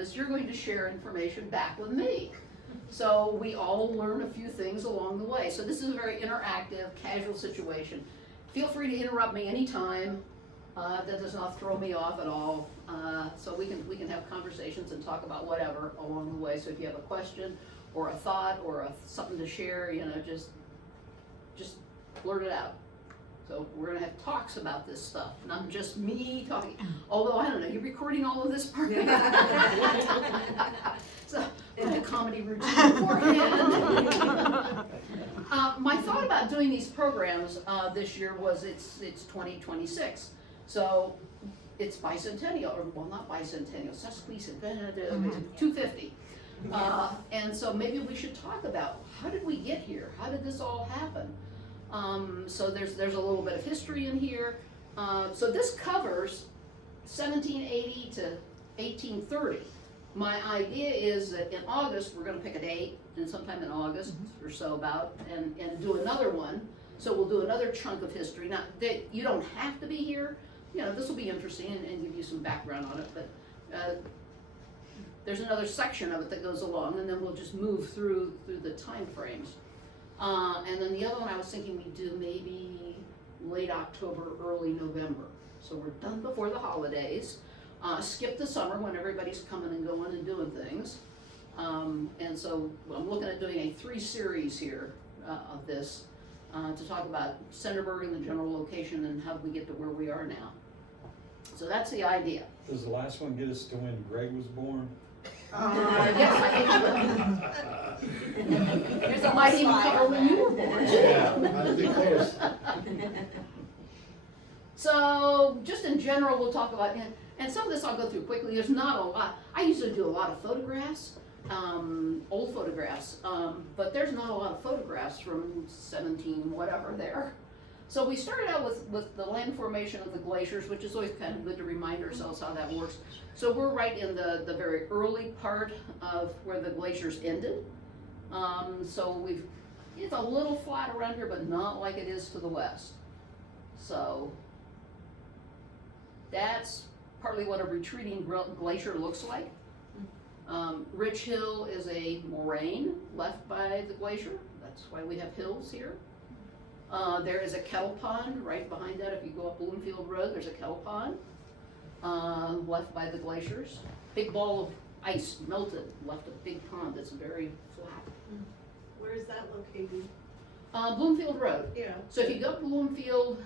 is you're going to share information back with me. So we all learn a few things along the way. So this is a very interactive, casual situation. Feel free to interrupt me anytime. That does not throw me off at all. So we can have conversations and talk about whatever along the way. So if you have a question or a thought or something to share, you know, just blurt it out. So we're gonna have talks about this stuff, not just me talking. Although I don't know, you're recording all of this part. So the comedy routine beforehand. My thought about doing these programs this year was it's 2026, so it's bicentennial, or well, not bicentennial, sesquicentennial, 250. And so maybe we should talk about how did we get here? How did this all happen? So there's a little bit of history in here. So this covers 1780 to 1830. My idea is that in August, we're gonna pick a date, and sometime in August or so about, and do another one. So we'll do another chunk of history. Now, you don't have to be here. You know, this will be interesting and give you some background on it, but there's another section of it that goes along, and then we'll just move through the time frames. And then the other one I was thinking we'd do maybe late October, early November. So we're done before the holidays. Skip the summer when everybody's coming and going and doing things. And so I'm looking at doing a 3-series here of this to talk about Centerburg and the general location and how we get to where we are now. So that's the idea. Does the last one get us to when Greg was born? Yes, I think you will. There's a might even cover when you were born. Yeah, I think close. So just in general, we'll talk about, and some of this I'll go through quickly. There's not a lot. I usually do a lot of photographs, old photographs, but there's not a lot of photographs from 17 whatever there. So we started out with the land formation of the glaciers, which is always kind of good to remind ourselves how that works. So we're right in the very early part of where the glaciers ended. So it's a little flat around here, but not like it is to the west. So that's partly what a retreating glacier looks like. Rich Hill is a moraine left by the glacier. That's why we have hills here. There is a kettle pond right behind that. If you go up Bloomfield Road, there's a kettle pond left by the glaciers. Big ball of ice melted, left a big pond that's very flat. Where is that located? Bloomfield Road. Yeah. So if you go up Bloomfield,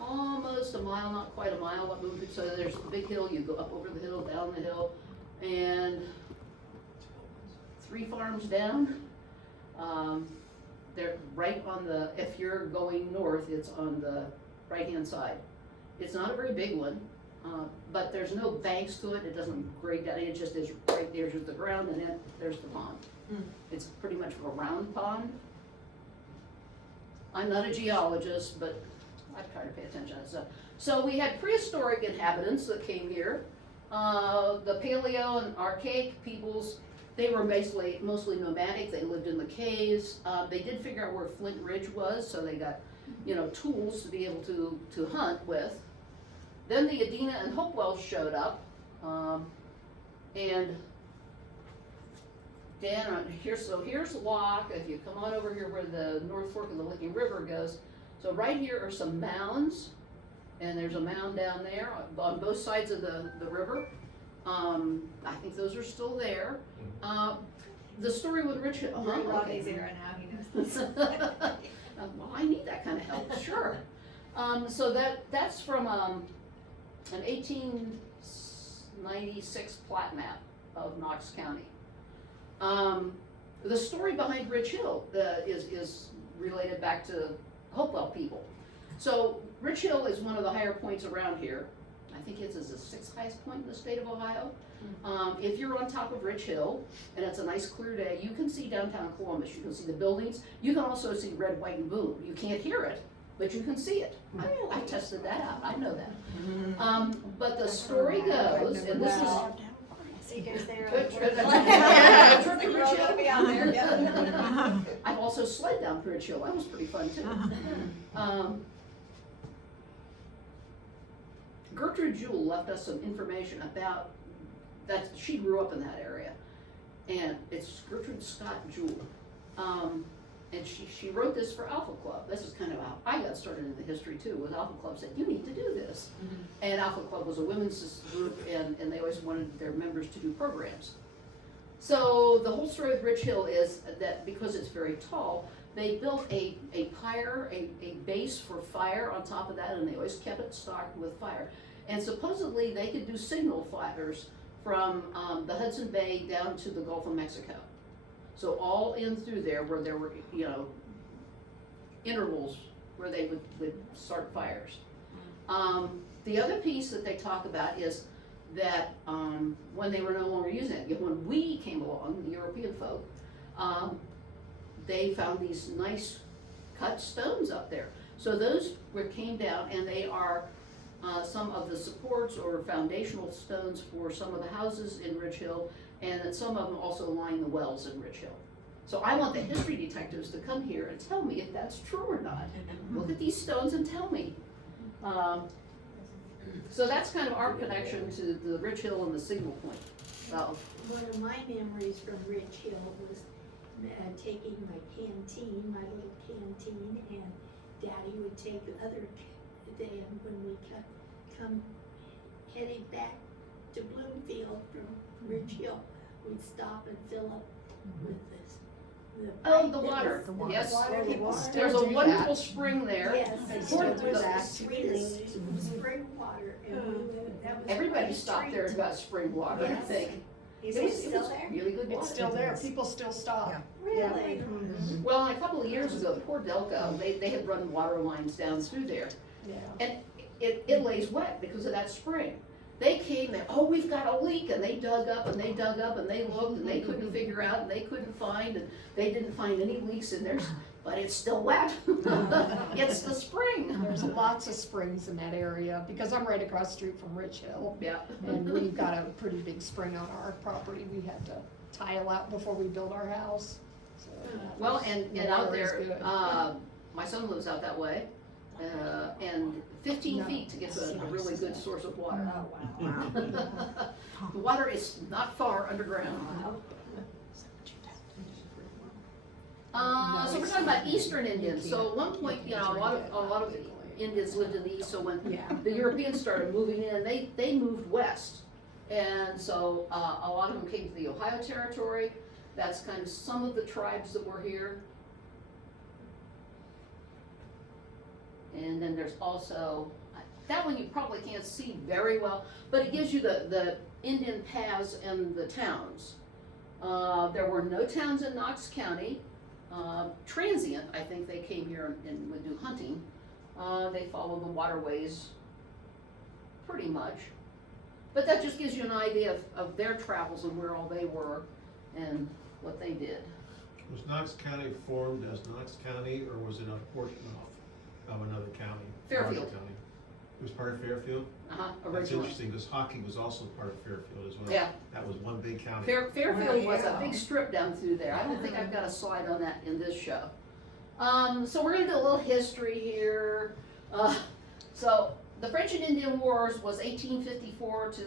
almost a mile, not quite a mile up Bloomfield, so there's a big hill, you go up over the hill, down the hill, and 3 farms down. They're right on the, if you're going north, it's on the right-hand side. It's not a very big one, but there's no banks to it. It doesn't grade down. It just is right there's the ground, and then there's the pond. It's pretty much a round pond. I'm not a geologist, but I try to pay attention to that stuff. So we had prehistoric inhabitants that came here. The Paleo and Archaic peoples, they were mostly nomadic. They lived in the caves. They did figure out where Flint Ridge was, so they got, tools to be able to hunt with. Then the Adena and Hopewells showed up, and Dan, here's Locke. If you come on over here where the North Fork of the Licking River goes, so right here are some mounds, and there's a mound down there on both sides of the river. I think those are still there. The story with Richard. Rodney's here right now, he knows this. Well, I need that kind of help, sure. So that's from an 1896 plat map of Knox County. The story behind Rich Hill is related back to Hopewell people. So Rich Hill is one of the higher points around here. I think it's the 6th highest point in the state of Ohio. If you're on top of Rich Hill, and it's a nice clear day, you can see downtown Columbus. You can see the buildings. You can also see red, white, and blue. You can't hear it, but you can see it. I tested that out. I know that. But the story goes, and this is... See you guys there. I've also sled down Rich Hill. That was pretty fun too. Gertrude Jewell left us some information about she grew up in that area. And it's Gertrude Scott Jewell. And she wrote this for Alpha Club. This is kind of how I got started in the history too, with Alpha Club said, you need to do this. And Alpha Club was a women's group, and they always wanted their members to do programs. So the whole story with Rich Hill is that because it's very tall, they built a pyre, a base for fire on top of that, and they always kept it stocked with fire. And supposedly they could do signal fires from the Hudson Bay down to the Gulf of Mexico. So all in through there where there were, intervals where they would start fires. The other piece that they talk about is that when they were no longer using it, when we came along, the European folk, they found these nice cut stones up there. So those came down, and they are some of the supports or foundational stones for some of the houses in Ridge Hill, and that some of them also line the wells in Ridge Hill. So I want the history detectives to come here and tell me if that's true or not. Look at these stones and tell me. So that's kind of our connection to the Ridge Hill and the signal point. One of my memories from Ridge Hill was taking my canteen, my little canteen, and Daddy would take the other day, and when we come heading back to Bloomfield from Ridge Hill, we'd stop and fill up with this. The water. Yes. The water. There's a wonderful spring there. Yes, Pour- it was the sweetest spring water, and that was. Everybody quite a stopped treat. there and got spring water, I Yes. think. Is It it was still there? really good water. It's still there, people still stop. Really? Well, a couple of years ago, poor Delco, they had run water lines down through there. Yeah. And it lays wet because of that spring. They came there, oh, we've got a leak, and they dug up and they dug up and they looked and they couldn't figure out and they couldn't find, and they didn't find any leaks in there, but it's still wet. It's the spring. There's lots of springs in that area, because I'm right across the street from Ridge Hill. Yeah. And we've got a pretty big spring on our property, we had to tile out before we built our house. So that Well, was- and the out water is there, good. my son lives out that way, and 15 No. feet to get to a really good source of water. Oh, wow. The water is not far underground. So we're talking about Eastern Indians. So at one point, a lot of Indians lived in the East. So when Yeah. the Europeans started moving in, they moved west, and so a lot of them came to the Ohio Territory. That's kind of some of the tribes that were here. And then there's also, that one you probably can't see very well, but it gives you the Indian paths and the towns. There were no towns in Knox County. Transient, I think they came here and would do hunting. They follow the waterways pretty much. But that just gives you an idea of their travels and where all they were and what they did. Was Knox County formed as Knox County, or was it a portion of another county? Fairfield. Larger county? It was part of Fairfield? That's Originally. interesting, because Hocking was also part of Fairfield as well. Yeah. That was one big county. Fairfield was a Yeah. big strip down through there. I don't think I've got a slide on that in this show. So we're gonna do a little history here. So the French and Indian Wars was 1854 to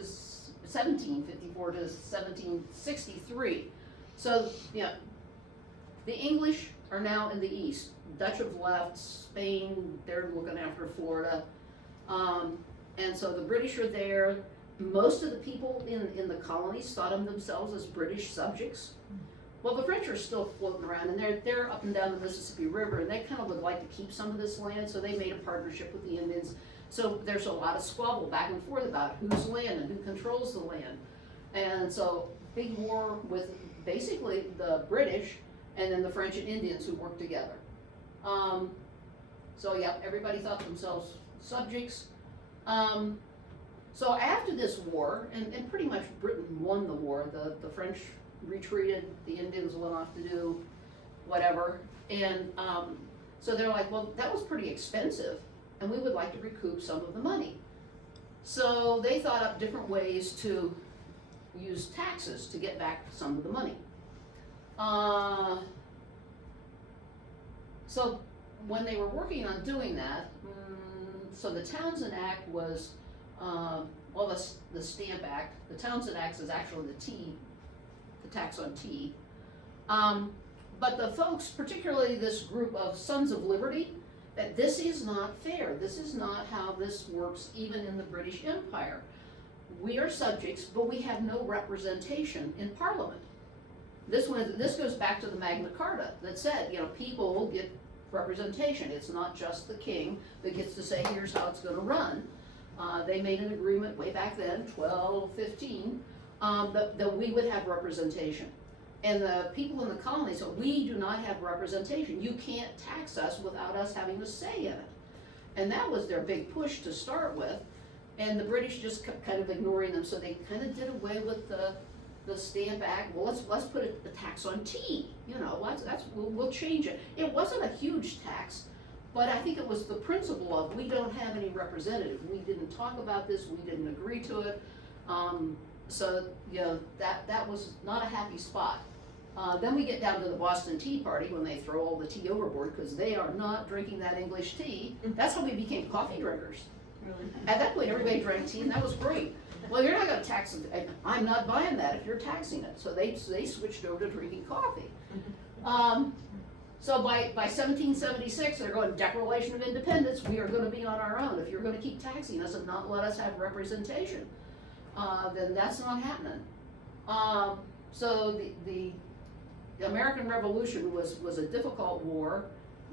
1754 to 1763. So, the English are now in the east. Dutch have left, Spain, they're looking after Florida. And so the British are there. Most of the people in the colonies thought of themselves as British subjects. Well, the French are still floating around, and they're up and down the Mississippi River, and they kind of would like to keep some of this land, so they made a partnership with the Indians. So there's a lot of squabble back and forth about whose land and who controls the land. And so big war with basically the British and then the French and Indians who worked together. So yeah, everybody thought themselves subjects. So after this war, and pretty much Britain won the war, the French retreated, the Indians went off to do whatever, and so they're like, well, that was pretty expensive, and we would like to recoup some of the money. So they thought up different ways to use taxes to get back some of the money. So when they were working on doing that, so the Townshend Act was well, the Stamp Act, the Townsend Act is actually the tax on tea. But the folks, particularly this group of Sons of Liberty, that this is not fair. This is not how this works even in the British Empire. We are subjects, but we have no representation in Parliament. This goes back to the Magna Carta that said, you know, people will get representation. It's not just the king that gets to say, here's how it's gonna run. They made an agreement way back then, 1215, that we would have representation. And the people in the colonies said, we do not have representation. You can't tax us without us having a say in it. And that was their big push to start with. And the British just kept kind of ignoring them, so they kind of did away with the Stamp Act. Well, let's put a tax on tea. You know, we'll change it. It wasn't a huge tax, but I think it was the principle of we don't have any representative. We didn't talk about this. We didn't agree to it. So you know that was not a happy spot. Then we get down to the Boston Tea Party when they throw all the tea overboard because they are not drinking that English tea. That's how we became coffee drinkers. Really? At that point, everybody drank tea, and that was great. Well, you're not going to tax it. I'm not buying that if you're taxing it. So they switched over to drinking coffee. So by 1776, they're going, Declaration of Independence, we are going to be on our own. If you're going to keep taxing us and not let us have representation, then that's not happening. So the American Revolution was a difficult war.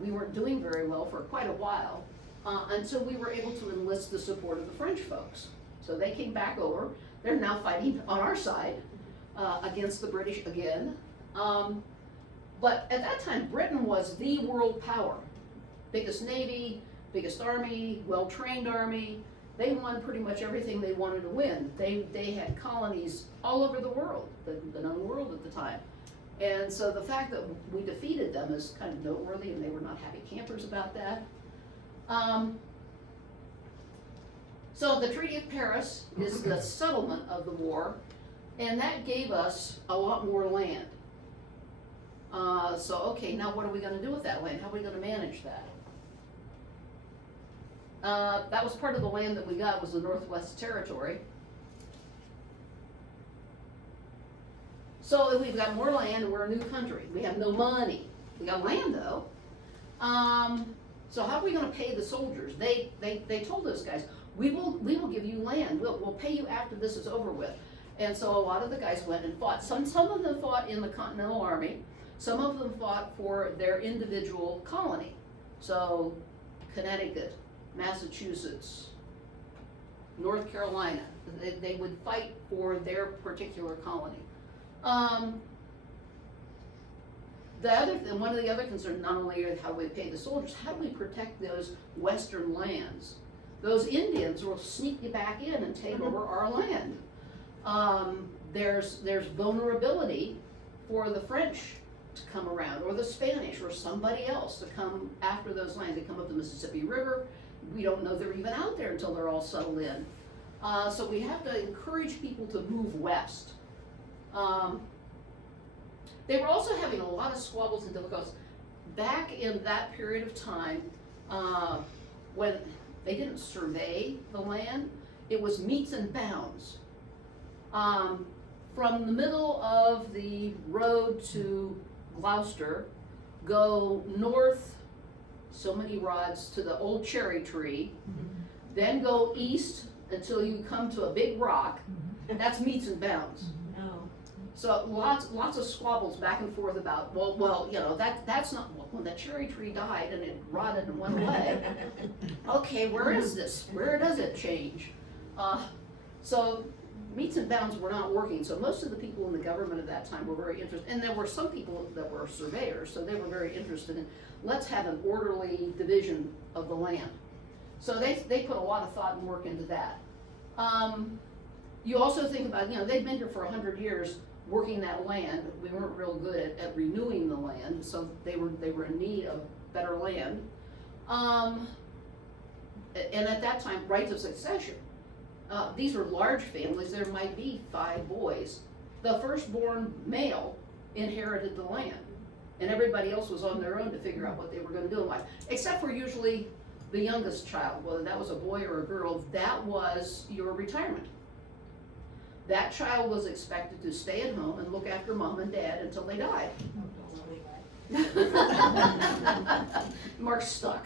We weren't doing very well for quite a while until we were able to enlist the support of the French folks. So they came back over. They're now fighting on our side against the British again. But at that time, Britain was the world power. Biggest navy, biggest army, well-trained army. They won pretty much everything they wanted to win. They had colonies all over the world, the known world at the time. And so the fact that we defeated them is kind of noteworthy, and they were not happy campers about that. So the Treaty of Paris is the settlement of the war, and that gave us a lot more land. So okay, now what are we gonna do with that land? How are we gonna manage that? That was part of the land that we got, was the Northwest Territory. So we've got more land and we're a new country. We have no money. We got land though. So how are we gonna pay the soldiers? They told those guys, we will give you land. We'll pay you after this is over with. And so a lot of the guys went and fought. Some of them fought in the Continental Army. Some of them fought for their individual colony. So Connecticut, Massachusetts, North Carolina, they would fight for their particular colony. One of the other concerns, not only how we pay the soldiers, how do we protect those western lands? Those Indians will sneak you back in and take over our land. There's vulnerability for the French to come around, or the Spanish, or somebody else to come after those lands. They come up the Mississippi River. We don't know they're even out there until they're all settled in. So we have to encourage people to move west. They were also having a lot of squabbles and difficulties. Back in that period of time, when they didn't survey the land, it was meets and bounds. From the middle of the road to Gloucester, go north so many rods to the old cherry tree, then go east until you come to a big rock. That's meets and bounds. So lots of squabbles back and forth about, well, you know, that's not, when the cherry tree died and it rotted and went away. Okay, where is this? Where does it change? So meets and bounds were not working. So most of the people in the government at that time were very interested, and there were some people that were surveyors, so they were very interested in, let's have an orderly division of the land. So they put a lot of thought and work into that. You also think about, you know, they've been here for 100 years working that land. We weren't real good at renewing the land, so they were in need of better land. And at that time, rights of succession. These were large families. There might be 5 boys. The firstborn male inherited the land, and everybody else was on their own to figure out what they were going to do in life, except for usually the youngest child, whether that was a boy or a girl, that was your retirement. That child was expected to stay at home and look after mom and dad until they died. Mark's stuck.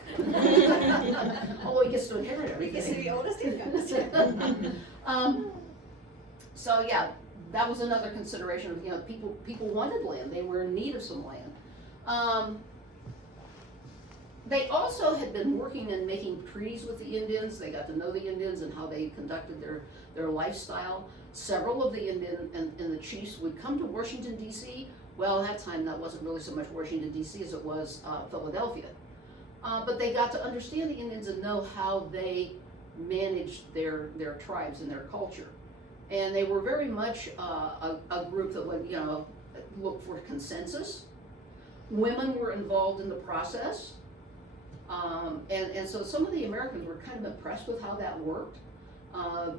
Although he gets to inherit We can see everything. the oldest and youngest. So yeah, that was another consideration of, you know, people wanted land, they were in need of some land. They also had been working and making treaties with the Indians, they got to know the Indians and how they conducted their lifestyle. Several of the Indian and the chiefs would come to Washington DC. Well, at that time, that wasn't really so much Washington DC as it was Philadelphia. But they got to understand the Indians and know how they managed their tribes and their culture. And they were very much a group that would, you know, look for consensus. Women were involved in the process. And so some of the Americans were kind of impressed with how that worked. I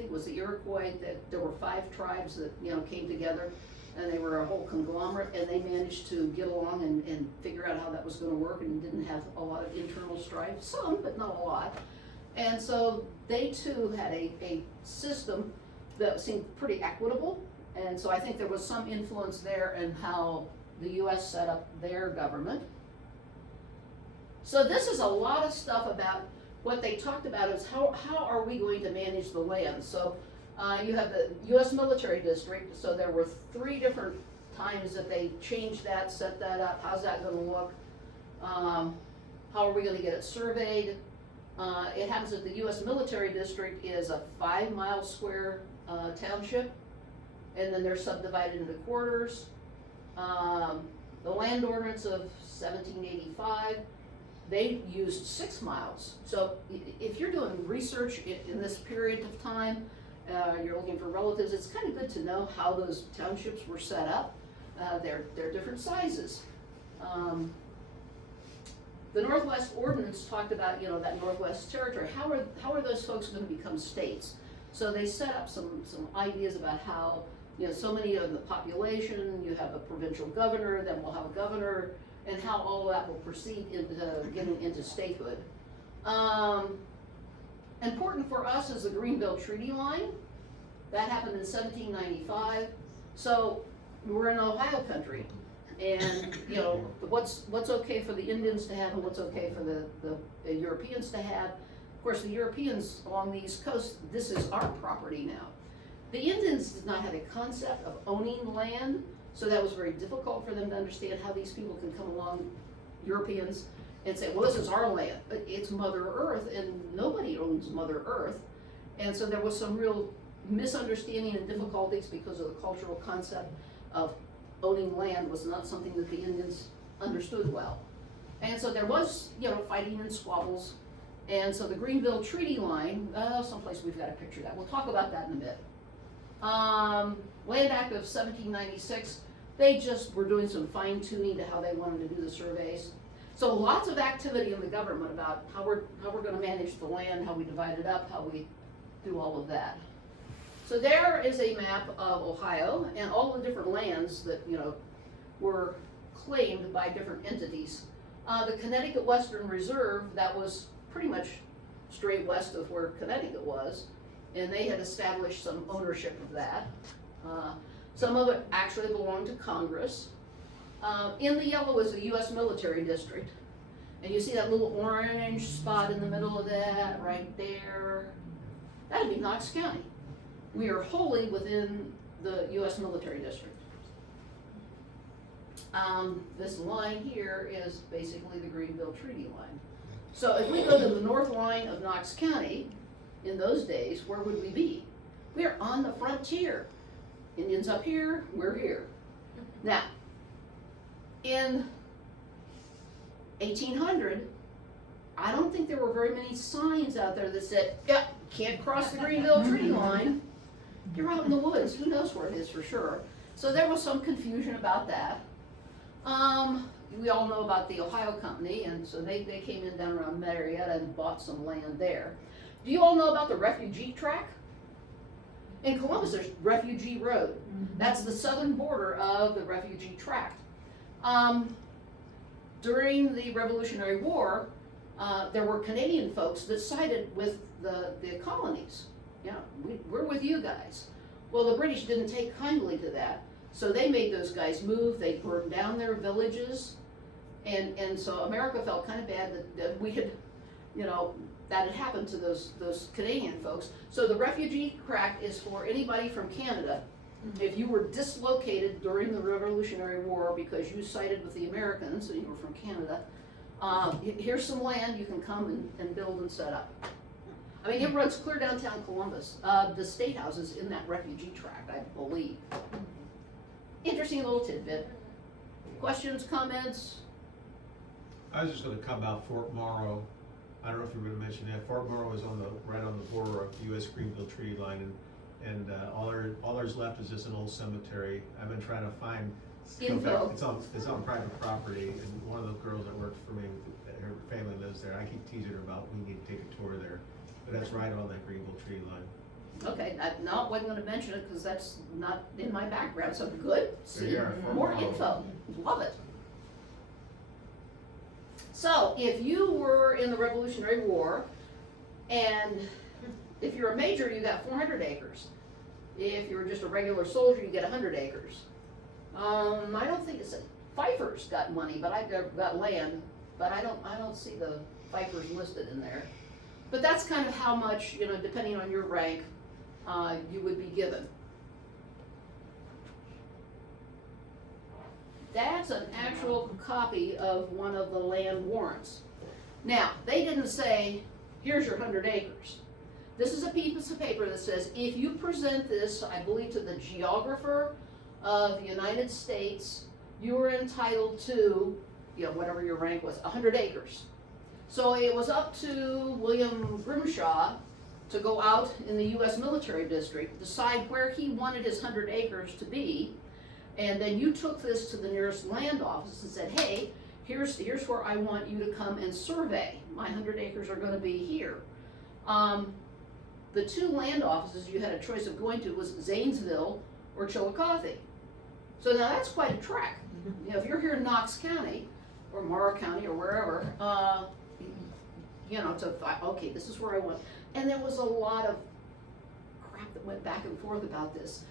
think it was the Iroquois, that there were 5 tribes that, you know, came together, and they were a whole conglomerate, and they managed to get along and figure out how that was gonna work, and didn't have a lot of internal strife, some, but not a lot. And so they too had a system that seemed pretty equitable, and so I think there was some influence there in how the US set up their government. So this is a lot of stuff about what they talked about is how are we going to manage the land. So you have the US military district, so there were 3 different times that they changed that, set that up, how's that gonna look? How are we gonna get it surveyed? It happens that the US military district is a 5-mile square township, and then they're subdivided into quarters. The land ordinance of 1785, they used 6 miles. So if you're doing research in this period of time, you're looking for relatives, it's kind of good to know how those townships were set up. They're different sizes. The Northwest Ordinance talked about, you know, that Northwest Territory. How are those folks going to become states? So they set up some ideas about how, you know, so many of the population, you have a provincial governor, then we'll have a governor, and how all of that will proceed into getting into statehood. Important for us is the Greenville Treaty Line. That happened in 1795. So we're in Ohio country, and you know what's okay for the Indians to have and what's okay for the Europeans to have. Of course, the Europeans along the East Coast, this is our property now. The Indians did not have a concept of owning land, so that was very difficult for them to understand how these people can come along, Europeans, and say, well, this is our land, but it's Mother Earth, and nobody owns Mother Earth. And so there was some real misunderstanding and difficulties because of the cultural concept of owning land was not something that the Indians understood well. And so there was, you know, fighting and squabbles. And so the Greenville Treaty Line, someplace we've got a picture of that. We'll talk about that in a bit. Land Act of 1796, they just were doing some fine tuning to how they wanted to do the surveys. So lots of activity in the government about how we're gonna manage the land, how we divide it up, how we do all of that. So there is a map of Ohio and all the different lands that, you know, were claimed by different entities. The Connecticut Western Reserve, that was pretty much straight west of where Connecticut was, and they had established some ownership of that. Some of it actually belonged to Congress. In the yellow is the US military district, and you see that little orange spot in the middle of that right there. That'd be Knox County. We are wholly within the US military district. This line here is basically the Greenville Treaty Line. So if we go to the north line of Knox County, in those days, where would we be? We're on the frontier. Indians up here, we're here. Now, in 1800, I don't think there were very many signs out there that said, yeah, can't cross the Greenville Treaty Line. You're out in the woods, who knows where it is for sure. So there was some confusion about that. We all know about the Ohio Company, and so they came in down around Marietta and bought some land there. Do you all know about the refugee track? In Columbus, there's Refugee Road. That's the southern border of the refugee tract. during the Revolutionary War, there were Canadian folks that sided with the colonies. Yeah, we're with you guys. Well, the British didn't take kindly to that, so they made those guys move. They burned down their villages, and so America felt kind of bad that we had, that had happened to those Canadian folks. So the Refugee Tract is for anybody from Canada. If you were dislocated during the Revolutionary War because you sided with the Americans and you were from Canada, here's some land you can come and build and set up. I mean, it runs clear downtown Columbus. The State House is in that refugee tract, I believe. Interesting little tidbit. Questions, comments? I was just gonna come about Fort Morrow. I don't know if you were gonna mention that. Fort Morrow is right on the border of US Greenville tree line, and all there's left is just an old cemetery. I've been trying to find Info. It's on private property, and one of the girls that works for me, her family lives there. I keep teasing her about we need to take a tour there, but that's right on that Greenville tree line. Okay, I wasn't gonna mention it because that's not in my background, so good. See, you are, Fort more Morrow. info. Love it. So, if you were in the Revolutionary War, and if you're a major, you got 400 acres. If you're just a regular soldier, you get 100 acres. I don't think it's Pfeiffer's got money, but I've got land, but I don't see the Pfeiffer's listed in there. But that's kind of how much, depending on your rank, you would be given. That's an actual copy of one of the land warrants. Now, they didn't say, here's your 100 acres. This is a piece of paper that says, if you present this, I believe, to the geographer of the United States, you are entitled to, whatever your rank was, 100 acres. So it was up to William Grimshaw to go out in the U.S. military district, decide where he wanted his 100 acres to be, and then you took this to the nearest land office and said, hey, here's where I want you to come and survey. My 100 acres are going to be here. The two land offices you had a choice of going to was Zanesville or Chillicothe. So now that's quite a trek. If you're here in Knox County or Morrow County or wherever, okay, this is where I want. And there was a lot of crap that went back and forth about this.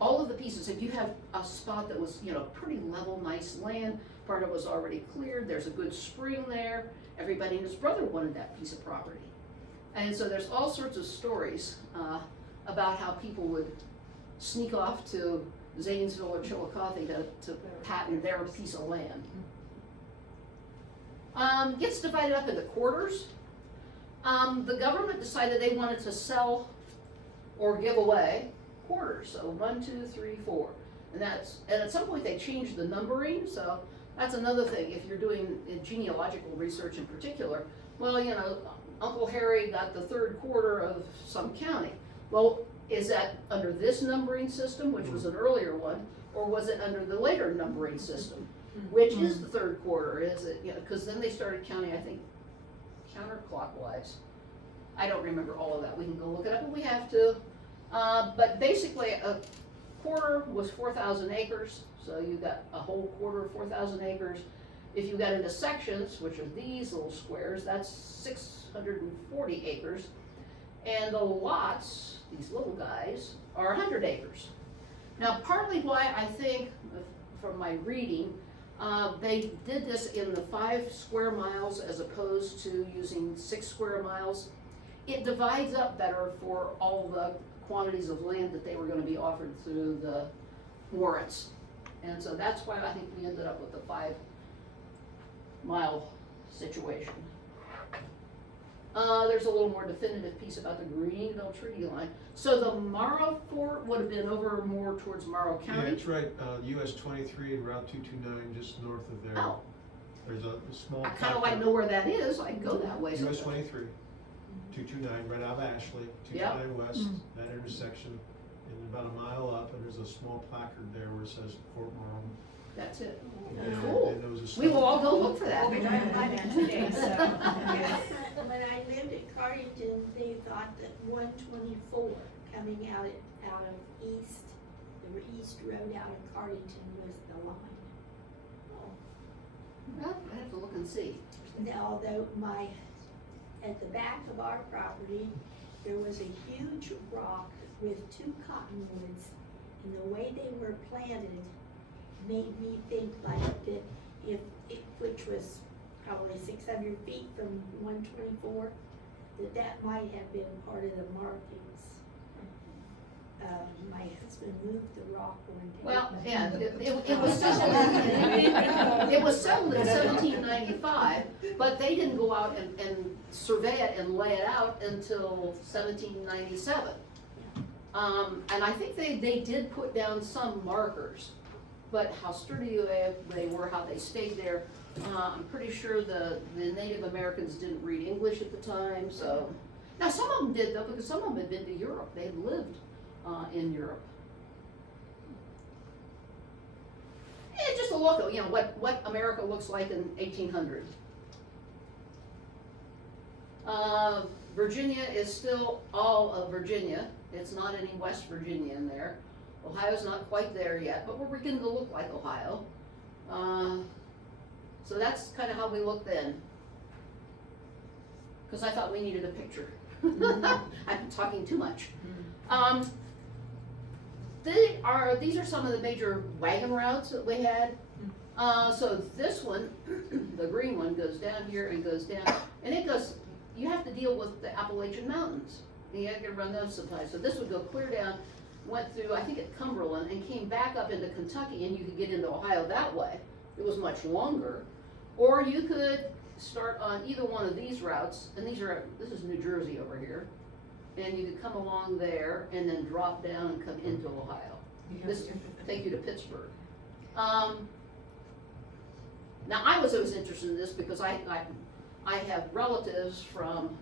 All of the pieces, if you have a spot that was, pretty level, nice land, part of it was already cleared, there's a good spring there, everybody and his brother wanted that piece of property. And so there's all sorts of stories about how people would sneak off to Zanesville or Chillicothe to patent their piece of land. Gets divided up into quarters. The government decided they wanted to sell or give away quarters, so 1, 2, 3, 4, and at some point they changed the numbering. So that's another thing. If you're doing genealogical research in particular, well, Uncle Harry got the 3rd quarter of some county. Well, is that under this numbering system, which was an earlier one, or was it under the later numbering system? Which is the 3rd quarter? Is it, because then they started counting, I think, counterclockwise. I don't remember all of that. We can go look it up if we have to. But basically, a quarter was 4,000 acres, so you got a whole quarter of 4,000 acres. If you got into sections, which are these little squares, that's 640 acres. And the lots, these little guys, are 100 acres. Now, partly why I think, from my reading, they did this in the 5 square miles as opposed to using 6 square miles. It divides up better for all the quantities of land that they were going to be offered through the warrants. And so that's why I think we ended up with the 5 mile situation. There's a little more definitive piece about the Greenville Treaty Line. So the Morrow Fort would have been over more towards Morrow County? Yeah, it's right, US 23 and Route 229, just north of there. Oh. There's a small. I kind of like to know where that is. I can go that way. US sometime. 23, 229, right out of Ashley, 229 west, that intersection, and about a mile up, and there's a small placard there where it says Fort Morrow. That's it. And- Cool. and there was a We will all go look for that. We'll be driving by that today, so, yeah. When I lived at Cardington, they thought that 124 coming out of the East Road out of Cardington was the line. Well, I have to look and see. Now, although at the back of our property, there was a huge rock with 2 cottonwoods, and the way they were planted made me think like that which was probably 600 feet from 124, that might have been part of the markings. My husband moved the rock one day. Well, yeah, it was settled, it was settled in 1795, but they didn't go out and survey it and lay it out until 1797. And I think they did put down some markers, but how sturdy they were, how they stayed there, I'm pretty sure the Native Americans didn't read English at the time, so. Now, some of them did though, because some of them had been to Europe, they had lived in Europe. It's just a look at, what America looks like in 1800. Virginia is still all of Virginia. It's not any West Virginia in there. Ohio's not quite there yet, but we're beginning to look like Ohio. So that's kind of how we look then. Because I thought we needed a picture. I'm talking too much. These are some of the major wagon routes that we had. So this one, the green one, goes down here and goes down, and it goes, you have to deal with the Appalachian Mountains. You have to run those sometimes. So this would go clear down, went through, I think at Cumberland, and came back up into Kentucky, and you could get into Ohio that way. It was much longer. Or you could start on either one of these routes, and this is New Jersey over here, and you could come along there and then drop down and come into Ohio. This will take you to Pittsburgh. Now I was always interested in this because I have relatives from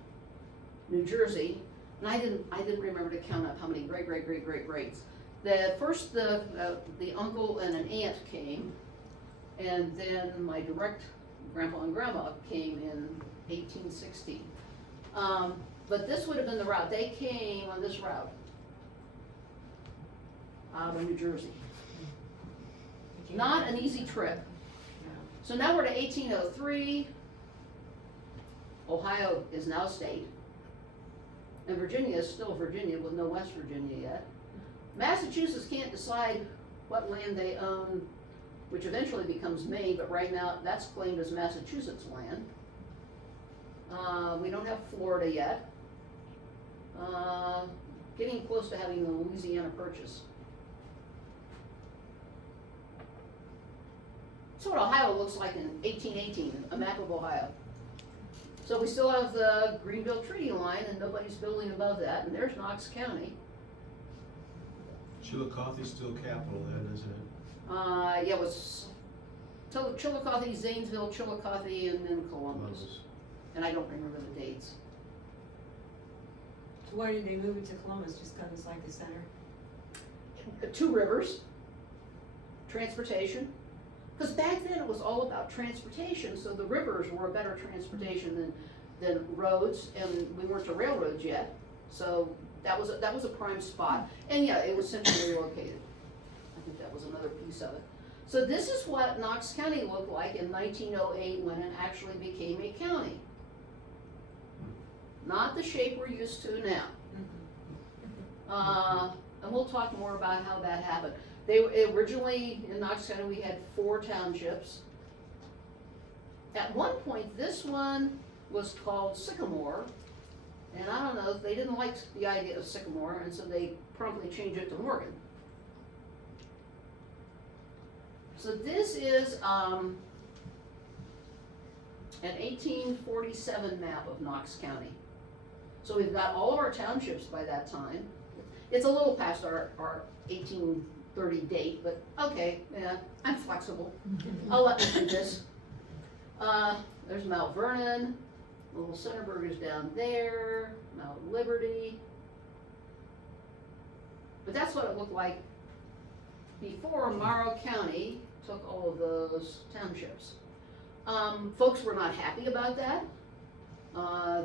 New Jersey, and I didn't remember to count up how many greats. The uncle and an aunt came, and then my direct grandpa and grandma came in 1860. But this would have been the route. They came on this route out of New Jersey. Not an easy trip. So now we're to 1803. Ohio is now state. And Virginia is still Virginia with no West Virginia yet. Massachusetts can't decide what land they own, which eventually becomes Maine, but right now that's claimed as Massachusetts land. We don't have Florida yet. Getting close to having the Louisiana Purchase. That's what Ohio looks like in 1818, a map of Ohio. So we still have the Greenville Treaty Line, and nobody's building above that, and there's Knox County. Chillicothe's still capital then, isn't it? Yeah, it was Chillicothe, Zanesville, Chillicothe, and then Columbus. And I don't remember the dates. So why did they move it to Columbus, just because it's like the center? 2 rivers, transportation. Because back then it was all about transportation, so the rivers were a better transportation than roads, and we weren't to railroads yet. So that was a prime spot, and yeah, it was centrally located. I think that was another piece of it. So this is what Knox County looked like in 1908 when it actually became a county. Not the shape we're used to now. And we'll talk more about how that happened. Originally in Knox County we had 4 townships. At one point this one was called Sycamore, and I don't know, they didn't like the idea of Sycamore, and so they promptly changed it to Morgan. So this is an 1847 map of Knox County. So we've got all of our townships by that time. It's a little past our 1830 date, but okay, yeah, I'm flexible. I'll let you do this. There's Mount Vernon, little Centerburg is down there, Mount Liberty. But that's what it looked like before Morrow County took all of those townships. Folks were not happy about that.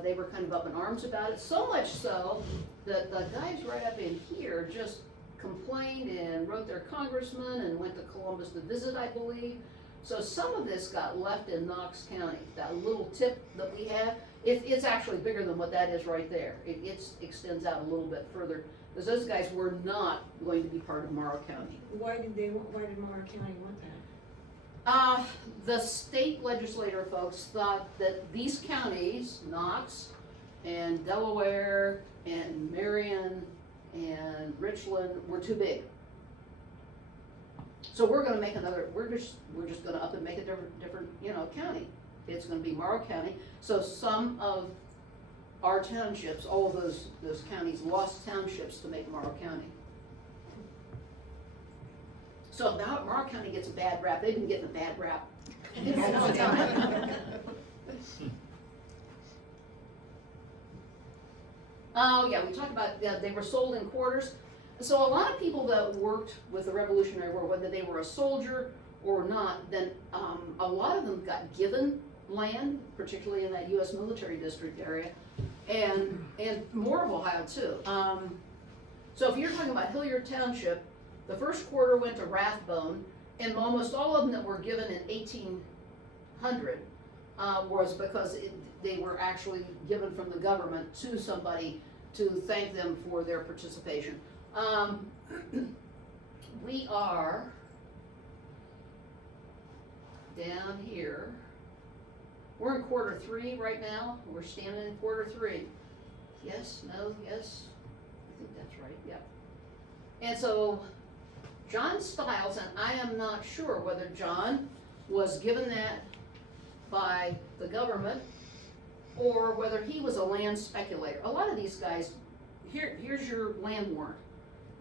They were kind of up in arms about it, so much so that the guys right up in here just complained and wrote their congressman and went to Columbus to visit, I believe, So some of this got left in Knox County, that little tip that we have, it's actually bigger than what that is right there. It extends out a little bit further, because those guys were not going to be part of Morrow County. Why did Morrow County want that? The state legislator folks thought that these counties, Knox and Delaware and Marion and Richland, were too big. So we're gonna make another, we're just gonna up and make a different, county. It's gonna be Morrow County. So some of our townships, all of those counties lost townships to make Morrow County. So now Morrow County gets a bad rap. They've been getting a bad rap all the time. Oh yeah, we talked about, they were sold in quarters. So a lot of people that worked with the Revolutionary War, whether they were a soldier or not, then a lot of them got given land, particularly in that U.S. military district area, and more of Ohio too. So if you're talking about Hilliar Township, the first quarter went to Rathbone, and almost all of them that were given in 1800 was because they were actually given from the government to somebody to thank them for their participation. We are down here. We're in quarter 3 right now. We're standing in quarter 3. Yes, no, yes. I think that's right, yep. And so John Stiles, and I am not sure whether John was given that by the government or whether he was a land speculator. A lot of these guys, here's your land warrant.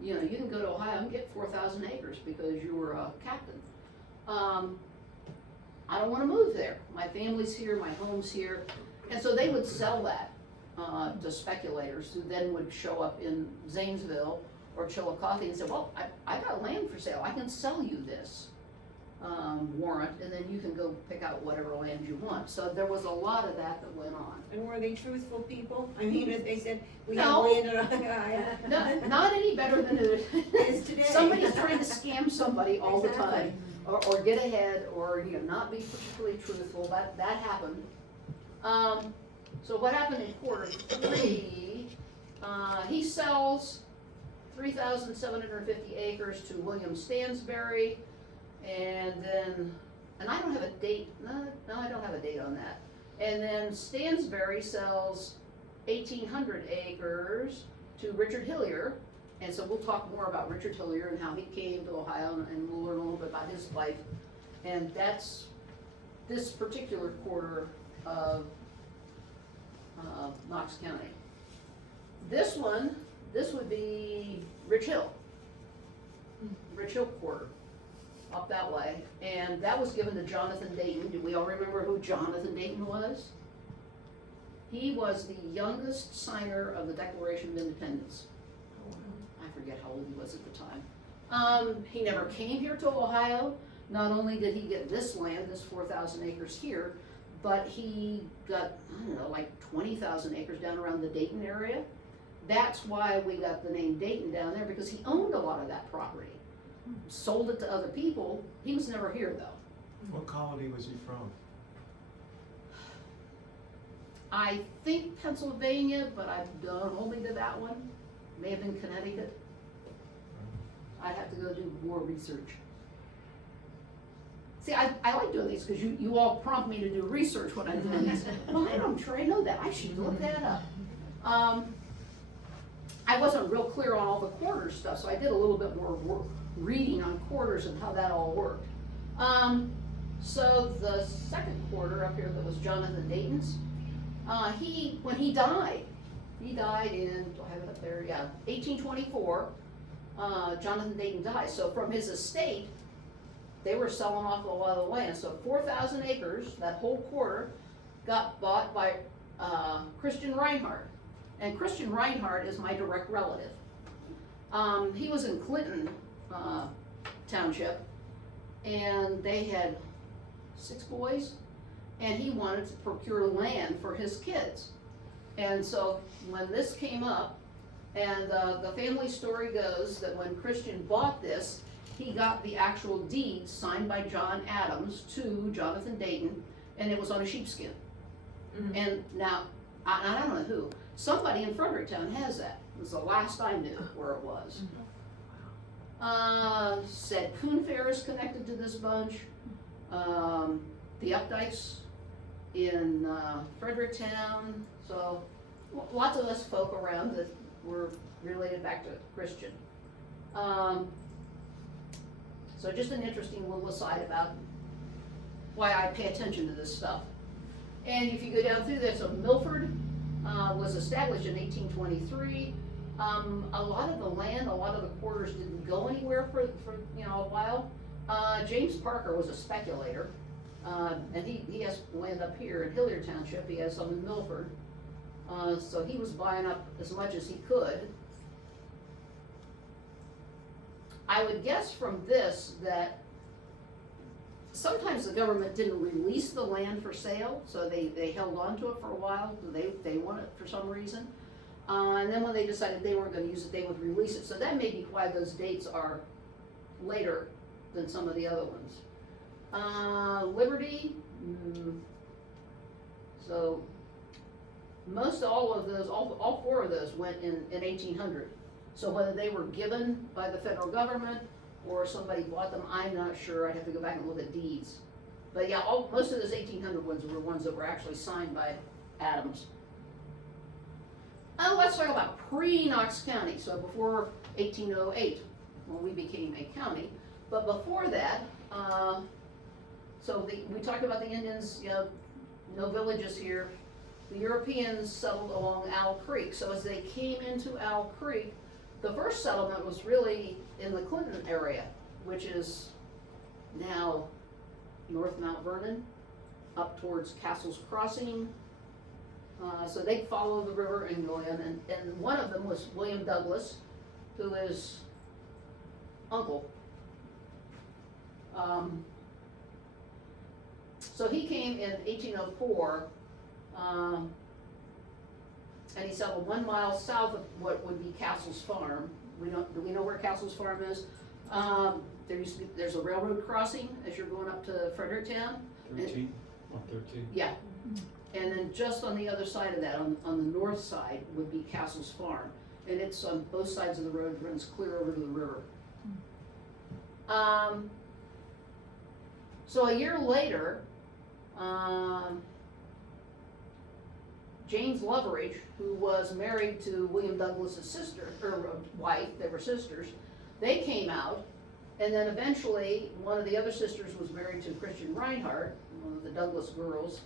You can go to Ohio and get 4,000 acres because you were a captain. I don't want to move there. My family's here, my home's here. And so they would sell that to speculators who then would show up in Zanesville or Chillicothe and say, well, I got land for sale. I can sell you this warrant, and then you can go pick out whatever land you want. So there was a lot of that went on. And were they truthful people? I mean, if they said, we No. have land in No, not any better than it is today. Somebody's trying to scam somebody all the Exactly. time, or get ahead, or not be particularly truthful. That happened. So what happened in quarter 3? He sells 3,750 acres to William Stansbury, and I don't have a date. No, I don't have a date on that. And then Stansbury sells 1,800 acres to Richard Hilliar. And so we'll talk more about Richard Hilliar and how he came to Ohio, and we'll learn a little bit about his life. And that's this particular quarter of Knox County. This would be Rich Hill quarter, up that way. And that was given to Jonathan Dayton. Do we all remember who Jonathan Dayton was? He was the youngest signer of the Declaration of Independence. I forget how old he was at the time. He never came here to Ohio. Not only did he get this land, this 4,000 acres here, but he got, like 20,000 acres down around the Dayton area. That's why we got the name Dayton down there, because he owned a lot of that property. Sold it to other people. He was never here though. What colony was he from? I think Pennsylvania, but I don't hold me to that one. May have been Connecticut. I'd have to go do more research. See, I like doing these because you all prompt me to do research when I'm doing these. Well, I'm sure I know that. I should look that up. I wasn't real clear on all the quarter stuff, so I did a little bit more work reading on quarters and how that all worked. So the second quarter up here that was Jonathan Dayton's, when he died in, do I have it up there? Yeah, 1824, Jonathan Dayton died. So from his estate, they were selling off a lot of the land. So 4,000 acres, that whole quarter, got bought by Christian Reinhardt. And Christian Reinhardt is my direct relative. He was in Clinton Township, and they had 6 boys, and he wanted to procure land for his kids. And so when this came up, and the family story goes that when Christian bought this, he got the actual deed signed by John Adams to Jonathan Dayton, and it was on a sheepskin. Mhm. And now, I don't know who, somebody in Fredericktown has that. It was the last I knew where it was. Said Coon Fair is connected to this bunch. The Updikes in Fredericktown, so lots of us folk around that were related back to Christian. So just an interesting little aside about why I pay attention to this stuff. And if you go down through this, so Milford was established in 1823. A lot of the land, a lot of the quarters didn't go anywhere for a while. James Parker was a speculator, and he has land up here in Hilliar Township. He has some in Milford. So he was buying up as much as he could. I would guess from this that sometimes the government didn't release the land for sale, so they held on to it for a while. They want it for some reason. And then when they decided they weren't gonna use it, they would release it. So that may be why those dates are later than some of the other ones. Liberty, so most all of those, all four of those went in 1800. So whether they were given by the federal government or somebody bought them, I'm not sure. I'd have to go back and look at deeds. But yeah, most of those 1800 ones were ones that were actually signed by Adams. Let's talk about pre-Knox County, so before 1808, when we became a county. But before that, we talked about the Indians, no villages here. The Europeans settled along Owl Creek. So as they came into Owl Creek, the first settlement was really in the Clinton area, which is now North Mount Vernon, up towards Castle's Crossing. So they follow the river and go in, and one of them was William Douglas, who is uncle. So he came in 1804, and he settled 1 mile south of what would be Castle's Farm. Do we know where Castle's Farm is? There's a railroad crossing as you're going up to Fredericktown. 13, on 13. Yeah, and then just on the other side of that, on the north side, would be Castle's Farm. And it's on both sides of the road, runs clear over to the river. So a year later, James Loveridge, who was married to William Douglas's sister, or wife, they were sisters, they came out, and then eventually one of the other sisters was married to Christian Reinhardt, one of the Douglas girls,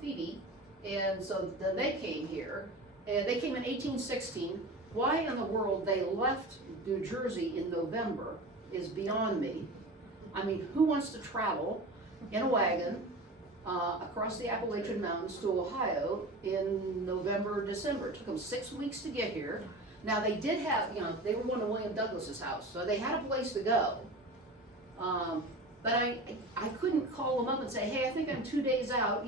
Phoebe, and so then they came here, and they came in 1816. Why in the world they left New Jersey in November is beyond me. I mean, who wants to travel in a wagon across the Appalachian Mountains to Ohio in November or December? It took them 6 weeks to get here. Now they did have, they were going to William Douglas's house, so they had a place to go. But I couldn't call them up and say, hey, I think I'm 2 days out,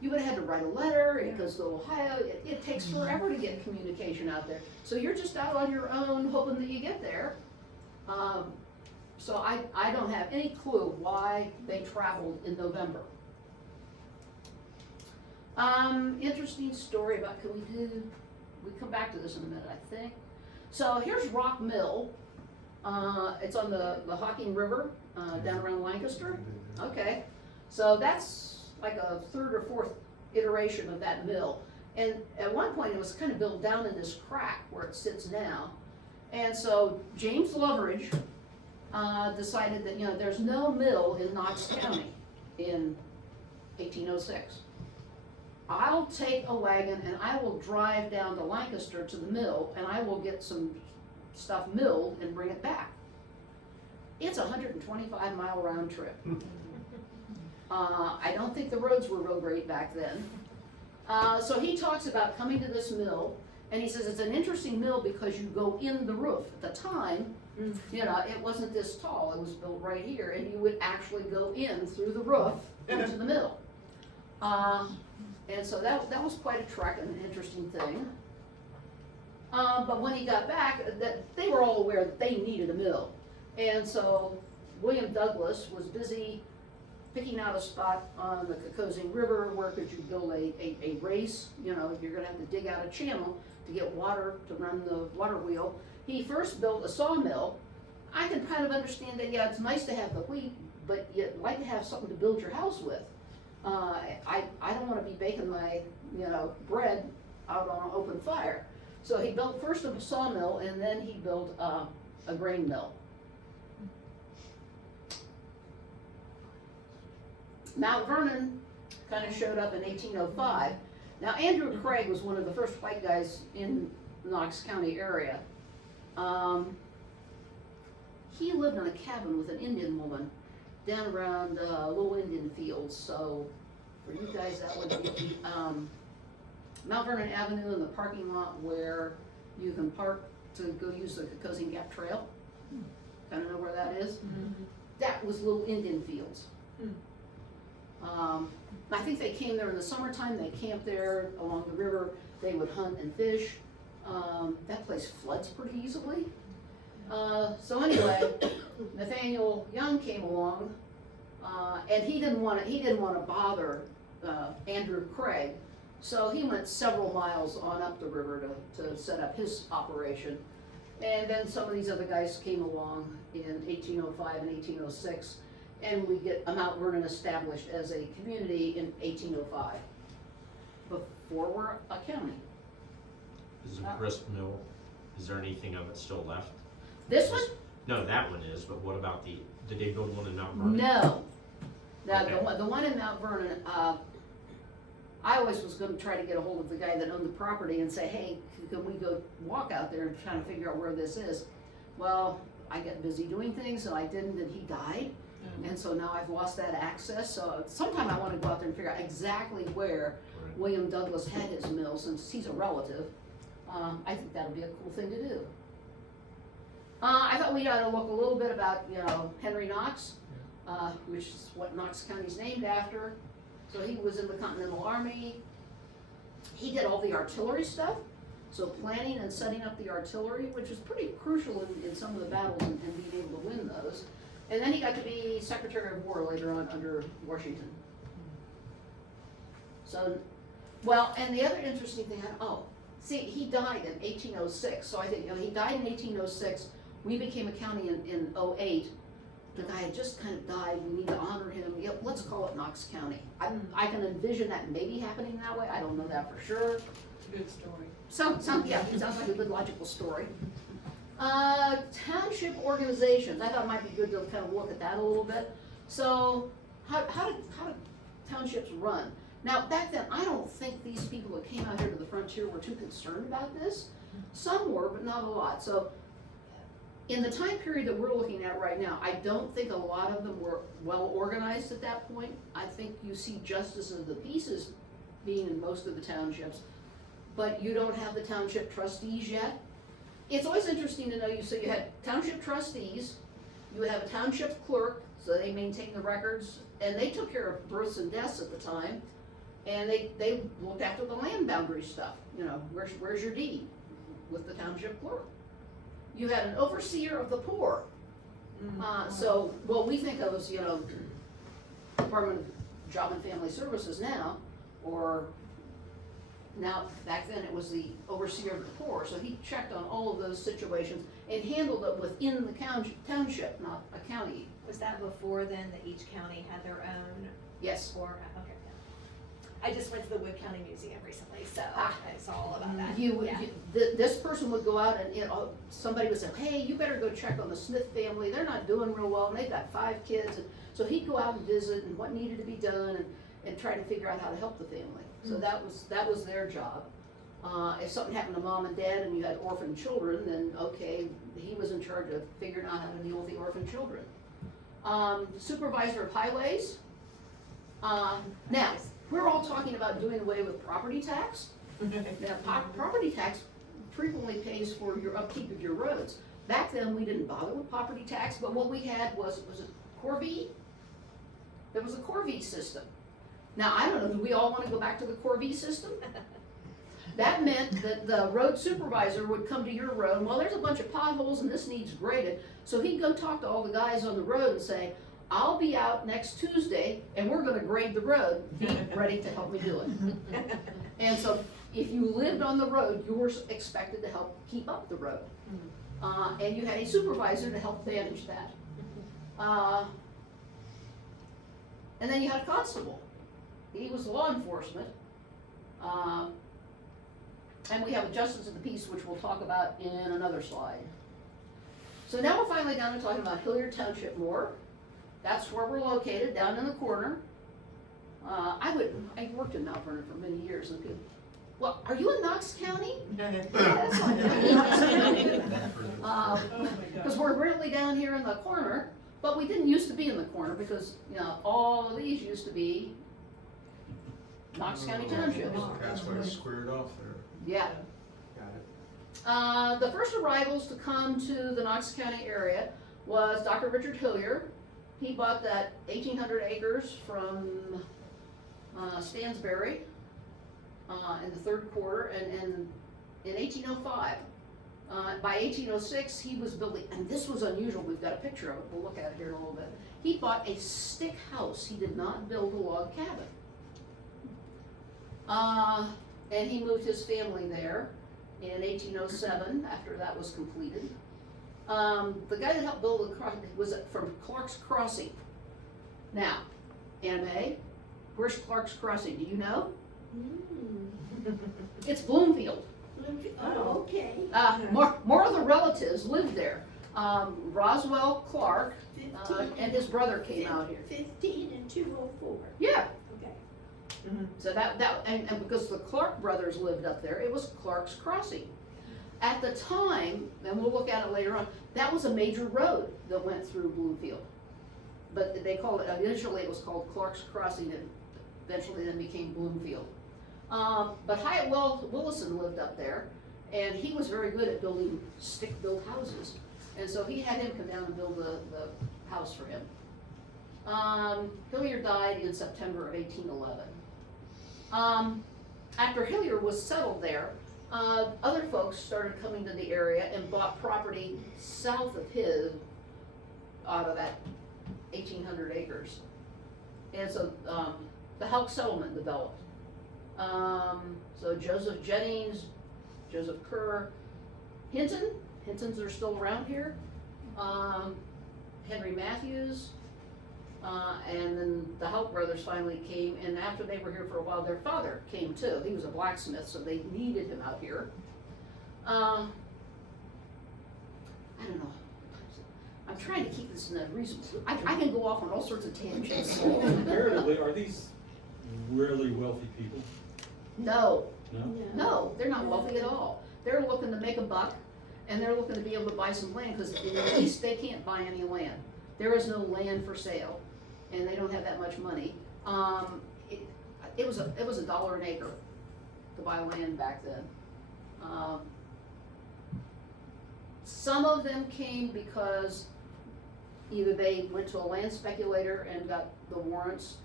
you would have had to write a letter, it goes to Ohio, it takes forever to get communication out there. So you're just out on your own hoping that you get there. So I don't have any clue why they traveled in November. Interesting story about, we come back to this in a minute, I think. So here's Rock Mill. It's on the Hocking River, down around Lancaster. Okay, so that's like a third or fourth iteration of that mill. And at one point it was kind of built down in this crack where it sits now. And so James Loveridge decided that, there's no mill in Knox County in 1806. I'll take a wagon and I will drive down to Lancaster to the mill and I will get some stuff milled and bring it back. It's a 125-mile round trip. I don't think the roads were real great back then. So he talks about coming to this mill, and he says it's an interesting mill because you go in the roof. At the time, it wasn't this tall. It was built right here, and you would actually go in through the roof into the mill. And so that was quite a trek and an interesting thing. But when he got back, they were all aware that they needed a mill. And so William Douglas was busy picking out a spot on the Cocosing River where could you build a race, you know, you're gonna have to dig out a channel to get water to run the water wheel. He first built a sawmill. I can kind of understand that, yeah, it's nice to have the wheat, but you'd like to have something to build your house with. I don't wanna be baking my, you know, bread out on an open fire. So he built first a sawmill and then he built a grain mill. Mount Vernon kind of showed up in 1805. Now Andrew Craig was one of the first white guys in Knox County area. He lived in a cabin with an Indian woman down around Little Indian Fields. So for you guys, that would be Mount Vernon Avenue in the parking lot where you can park to go use the Cocosing Gap Trail. Kind of know where that is? That was Little Indian Fields. I think they came there in the summertime, they camped there along the river, they would hunt and fish. That place floods pretty easily. So anyway, Nathaniel Young came along, and he didn't want to bother Andrew Craig, so he went several miles on up the river to set up his operation. And then some of these other guys came along in 1805 and 1806. And we get Mount Vernon established as a community in 1805, before we're a county. Is the grist mill, is there anything of it still left? This one? No, that one is, but what about did they build one in Mount Vernon? No. Now, Okay. the one in Mount Vernon, I always was gonna try to get a hold of the guy that owned the property and say, hey, can we go walk out there and try to figure out where this is? Well, I got busy doing things and I didn't, and he died. And so now I've lost that access, so sometime I wanna go out there and figure out exactly where Right. William Douglas had his mill, since he's a relative. I think that'd be a cool thing to do. I thought we ought to look a little bit about, you know, Henry Knox, which is what Knox County's named after. So he was in the Continental Army. He did all the artillery stuff, so planning and setting up the artillery, which is pretty crucial in some of the battles and being able to win those. And then he got to be Secretary of War later on under Washington. So, well, and the other interesting thing, see, he died in 1806, so I think, you know, he died in 1806, we became a county in 08. The guy had just kind of died, we need to honor him, yep, let's call it Knox County. I can envision that maybe happening that way, I don't know that for sure. Good story. Yeah, it sounds like a good logical story. Township organizations, I thought it might be good to kind of look at that a little bit. So, how did townships run? Now, back then, I don't think these people that came out here to the frontier were too concerned about this. Some were, but not a lot. So, in the time period that we're looking at right now, I don't think a lot of them were well organized at that point. I think you see justice of the peace being in most of the townships, but you don't have the township trustees yet. It's always interesting to know, you had township trustees, you would have a township clerk, so they maintain the records, and they took care of births and deaths at the time, and they looked after the land boundary stuff, you know, where's your deed, with the township clerk. You had an overseer of the poor, so what we think of as, you know, Department of Job and Family Services now, or now, back then it was the overseer of the poor, so he checked on all of those situations and handled it within the township, not a county. Was that before then that each county had their own? Yes. Or, okay, yeah. I just went to the Wood County Museum recently, so Ah. I saw all about that. Yeah. This person would go out and, you know, somebody would say, hey, you better go check on the Smith family, they're not doing real well, and they've got 5 kids, and so he'd go out and visit and what needed to be done and try to figure out how to help the family. So that was their job. If something happened to mom and dad and you had orphan children, then okay, he was in charge of figuring out how to deal with the orphan children. Supervisor of highways. Now, we're all talking about doing away with property tax. Now, property tax frequently pays for your upkeep of your roads. Back then, we didn't bother with property tax, but what we had was a Corvée? There was a Corvée system. Now, I don't know, do we all wanna go back to the Corvée system? that meant that the road supervisor would come to your road, well, there's a bunch of potholes and this needs graded. So he'd go talk to all the guys on the road and say, I'll be out next Tuesday and we're gonna grade the road. Be ready to help me do it. And so if you lived on the road, you were expected to help keep up the road. And you had a supervisor to help manage that. And then you had a constable. He was law enforcement. And we have a justice of the peace, which we'll talk about in another slide. So now we're finally down to talking about Hilliar Township more. That's where we're located, down in the corner. I worked in Mount Vernon for many years, and people, well, are you in Knox County? Yeah, that's like Knox County. Because we're really down here in the corner, but we didn't used to be in the corner because, you know, all of these used to be Knox County Townships. That's why it's squared off there. Yeah. Got it. The first arrivals to come to the Knox County area was Dr. Richard Hilliar. He bought that 1,800 acres from Stansbury in the third quarter, and in 1805. By 1806, he was building, and this was unusual, we've got a picture of it, we'll look at it here in a little bit. He bought a stick house, he did not build a log cabin. And he moved his family there in 1807, after that was completed. The guy that helped build the crossing was from Clark's Crossing. Now, MA, where's Clark's Crossing, do you know? It's Bloomfield. Oh, okay. More of the relatives lived there. Roswell Clark 15 and his brother came out here. 15 and 204. Yeah, Okay. so and because the Clark brothers lived up there, it was Clark's Crossing. At the time, and we'll look at it later on, that was a major road that went through Bloomfield. But they called it, initially it was called Clark's Crossing, and eventually then became Bloomfield. But Hyatt Willison lived up there, and he was very good at building stick-built houses. And so he had him come down and build the house for him. Hilliar died in September of 1811. After Hilliar was settled there, other folks started coming to the area and bought property south of his, out of that 1,800 acres. And so the Helk settlement developed. So Joseph Jennings, Joseph Kerr, Hintons are still around here, Henry Matthews, and then the Helk brothers finally came, and after they were here for a while, their father came too. He was a blacksmith, so they needed him out here. I don't know. I'm trying to keep this in a reasonable, I can go off on all sorts of tangents. Comparatively, are these really wealthy people? No, No? no, they're not wealthy at all. They're looking to make a buck, and they're looking to be able to buy some land, because in the East, they can't buy any land. There is no land for sale, and they don't have that much money. It was $1 an acre to buy land back then. Some of them came because either they went to a land speculator and got the warrants.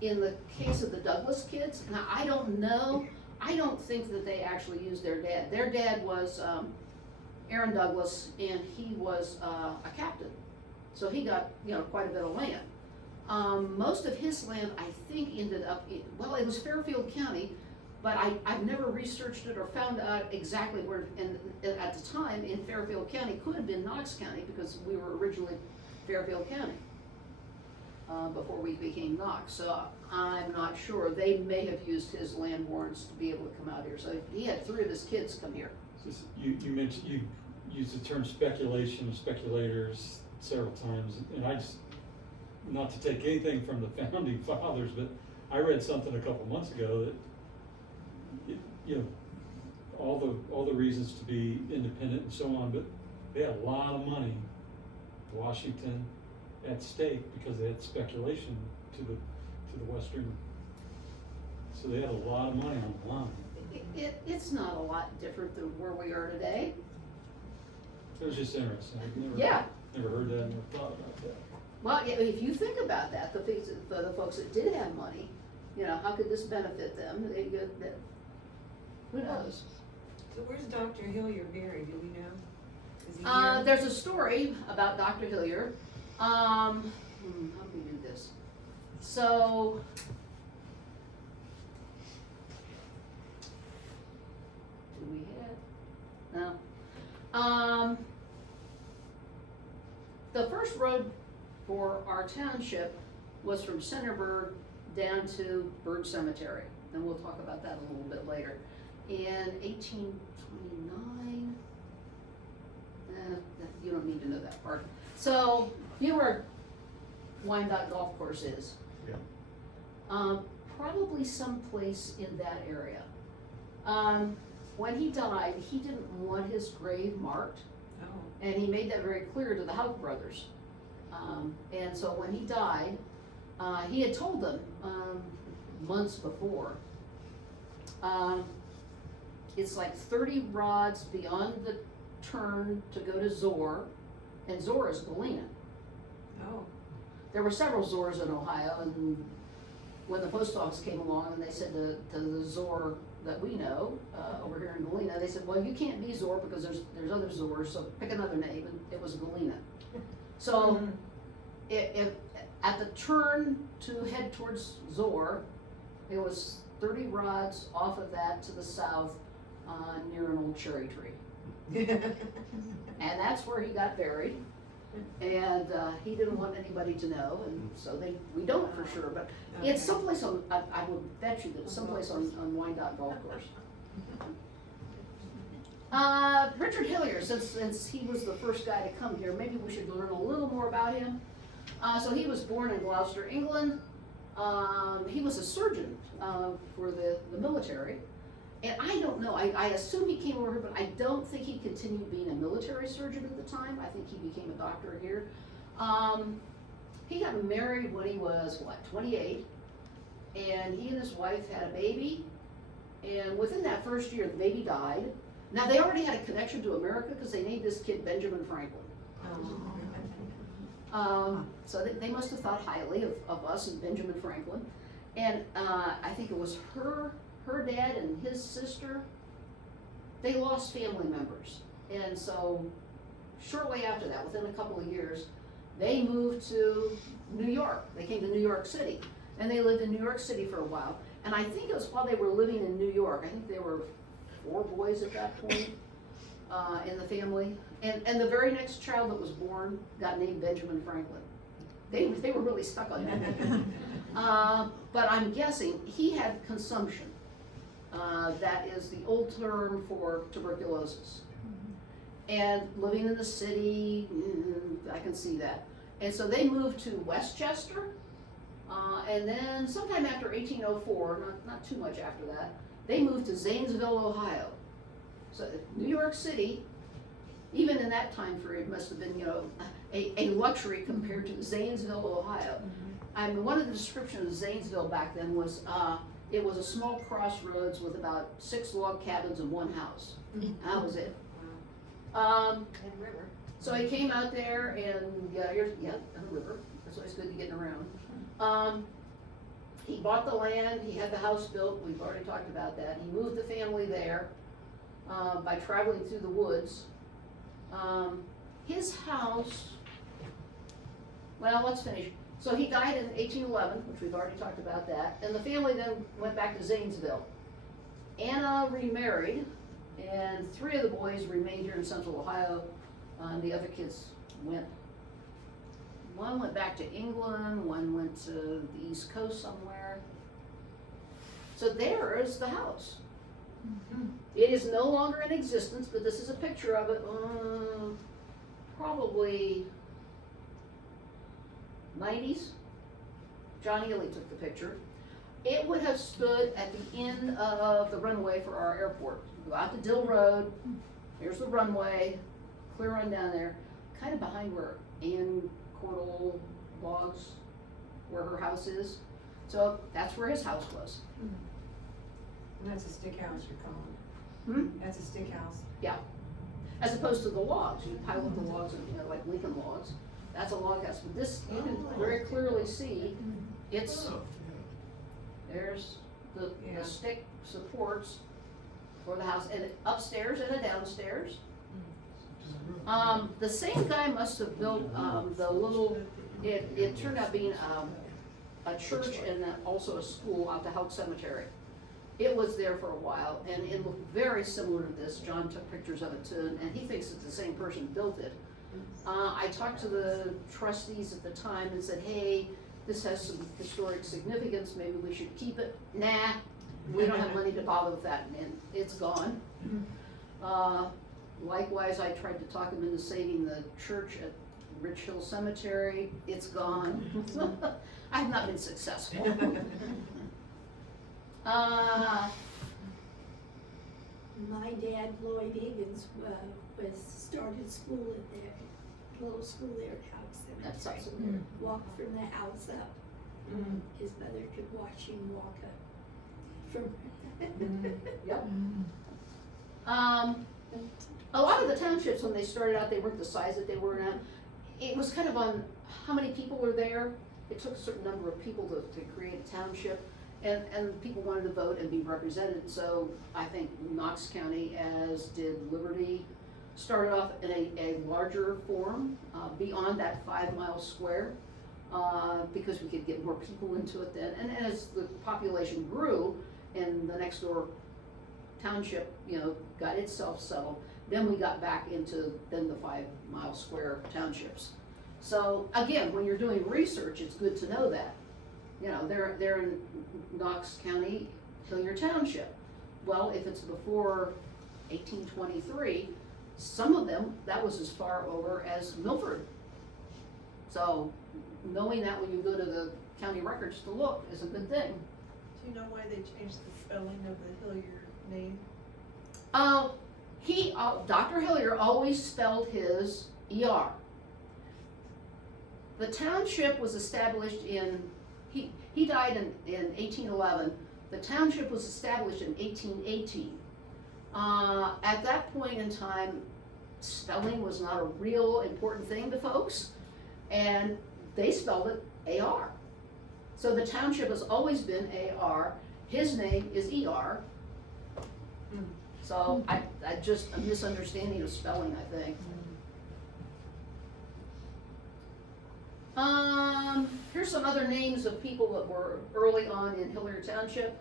In the case of the Douglas kids, now I don't know, I don't think that they actually used their dad. Their dad was Aaron Douglas, and he was a captain. So he got, quite a bit of land. Most of his land, I think, ended up, it was Fairfield County, but I've never researched it or found out exactly where, and at the time, in Fairfield County, could have been Knox County, because we were originally Fairfield County before we became Knox. So I'm not sure. They may have used his land warrants to be able to come out here. So he had 3 of his kids come here. You mentioned, you used the term speculation, speculators several times, and I just, not to take anything from the founding fathers, but I read something a couple months ago that, all the reasons to be independent and so on, but they had a lot of money, Washington, at stake, because they had speculation to the western, so they had a lot of money on the line. It's not a lot different than where we are today. It was just interesting. I've never heard that, never thought about that. Well, if you think about that, the folks that did have money, you know, how could this benefit them? Who knows? So where's Dr. Hilliar buried, do we know? Is he here? There's a story about Dr. Hilliar. How do we do this? So, do we hit? No. The first road for our township was from Centerburg down to Bird Cemetery, and we'll talk about that a little bit later. In 1829, you don't need to know that part. So, you know where Wyandotte Golf Course is? Yeah. Probably someplace in that area. When he died, he didn't want his grave marked, Oh, and he made that very clear to the Houck brothers. And so when he died, he had told them months before, it's like 30 rods beyond the turn to go to Zor, and Zor is Galena. oh, There were several Zors in Ohio, and when the post office came along and they said to the Zor that we know, over here in Galena, they said, well, you can't be Zor because there's other Zors, so pick another name, and it was Galena. So, at the turn to head towards Zor, it was 30 rods off of that to the south, near an old cherry tree. And that's where he got buried. And he didn't want anybody to know, and so we don't for sure, but it's someplace on, I will bet you that it's someplace on Wyandotte Golf Course. Richard Hilliar, since he was the first guy to come here, maybe we should learn a little more about him. So he was born in Gloucester, England. He was a surgeon for the military. And I don't know, I assume he came over here, but I don't think he continued being a military surgeon at the time. I think he became a doctor here. He got married when he was, 28? And he and his wife had a baby. And within that first year, the baby died. Now, they already had a connection to America because they named this kid Benjamin Franklin. So they must have thought highly of us and Benjamin Franklin. And I think it was her dad and his sister, they lost family members. And so shortly after that, within a couple of years, they moved to New York. They came to New York City. And they lived in New York City for a while. And I think it was while they were living in New York, I think there were 4 boys at that point in the family. And the very next child that was born got named Benjamin Franklin. They were really stuck on that. But I'm guessing he had consumption. That is the old term for tuberculosis. And living in the city, I can see that. And so they moved to Westchester, and then sometime after 1804, not too much after that, they moved to Zanesville, Ohio. So New York City, even in that time period, must have been, a luxury compared to Zanesville, Ohio. I mean, one of the descriptions of Zanesville back then was, it was a small crossroads with about 6 log cabins and 1 house. That was it. And river. So he came out there and, and a river. That's always good to get around. He bought the land, he had the house built, we've already talked about that. He moved the family there by traveling through the woods. His house, well, let's finish. So he died in 1811, which we've already talked about that, and the family then went back to Zanesville. Anna remarried, and 3 of the boys remained here in Central Ohio, and the other kids went. One went back to England, one went to the East Coast somewhere. So there is the house. It is no longer in existence, but this is a picture of it, probably 90s. John Ely took the picture. It would have stood at the end of the runway for our airport. You go out to Dill Road, here's the runway, clear run down there, kind of behind where Ann Cordell logs, where her house is. So that's where his house was. And that's a stick house you're calling. That's a stick house. Yeah. As opposed to the logs, you pile up the logs and, like Lincoln logs. That's a log house, but this, you can very clearly see, it's, There's the Yeah. stick supports for the house, and upstairs and a downstairs. The same guy must have built, the little, it turned out being, a church and also a school out the Hout Cemetery. It was there for a while, and it looked very similar to this. John took pictures of it too, and he thinks it's the same person built it. I talked to the trustees at the time and said, hey, this has some historic significance, maybe we should keep it. Nah, we don't have money to bother with that, and it's gone. Likewise, I tried to talk him into saving the church at Rich Hill Cemetery, it's gone. I have not been successful. My dad, Lloyd Higgins, started school at the little school there at Hout That's Cemetery. awesome. Walked from the house up. His mother could watch him walk up from. Yep. A lot of the townships, when they started out, they weren't the size that they were now. It was kind of on how many people were there. It took a certain number of people to create a township, and people wanted to vote and be represented. So I think Knox County, as did Liberty, started off in a larger form, beyond that 5 mile square, because we could get more people into it then. And as the population grew and the next door township, got itself settled, then we got back into then the 5 mile square townships. So again, when you're doing research, it's good to know that. They're in Knox County, Hilliar Township. Well, if it's before 1823, some of them, that was as far over as Milford. So knowing that when you go to the county records to look is a good thing. Do you know why they changed the spelling of the Hilliar name? Dr. Hilliar always spelled his ER. The township was established he died in 1811. The township was established in 1818. At that point in time, spelling was not a real important thing to folks, and they spelled it AR. So the township has always been AR. His name is ER. So I just a misunderstanding of spelling, I think. Here's some other names of people that were early on in Hilliar Township.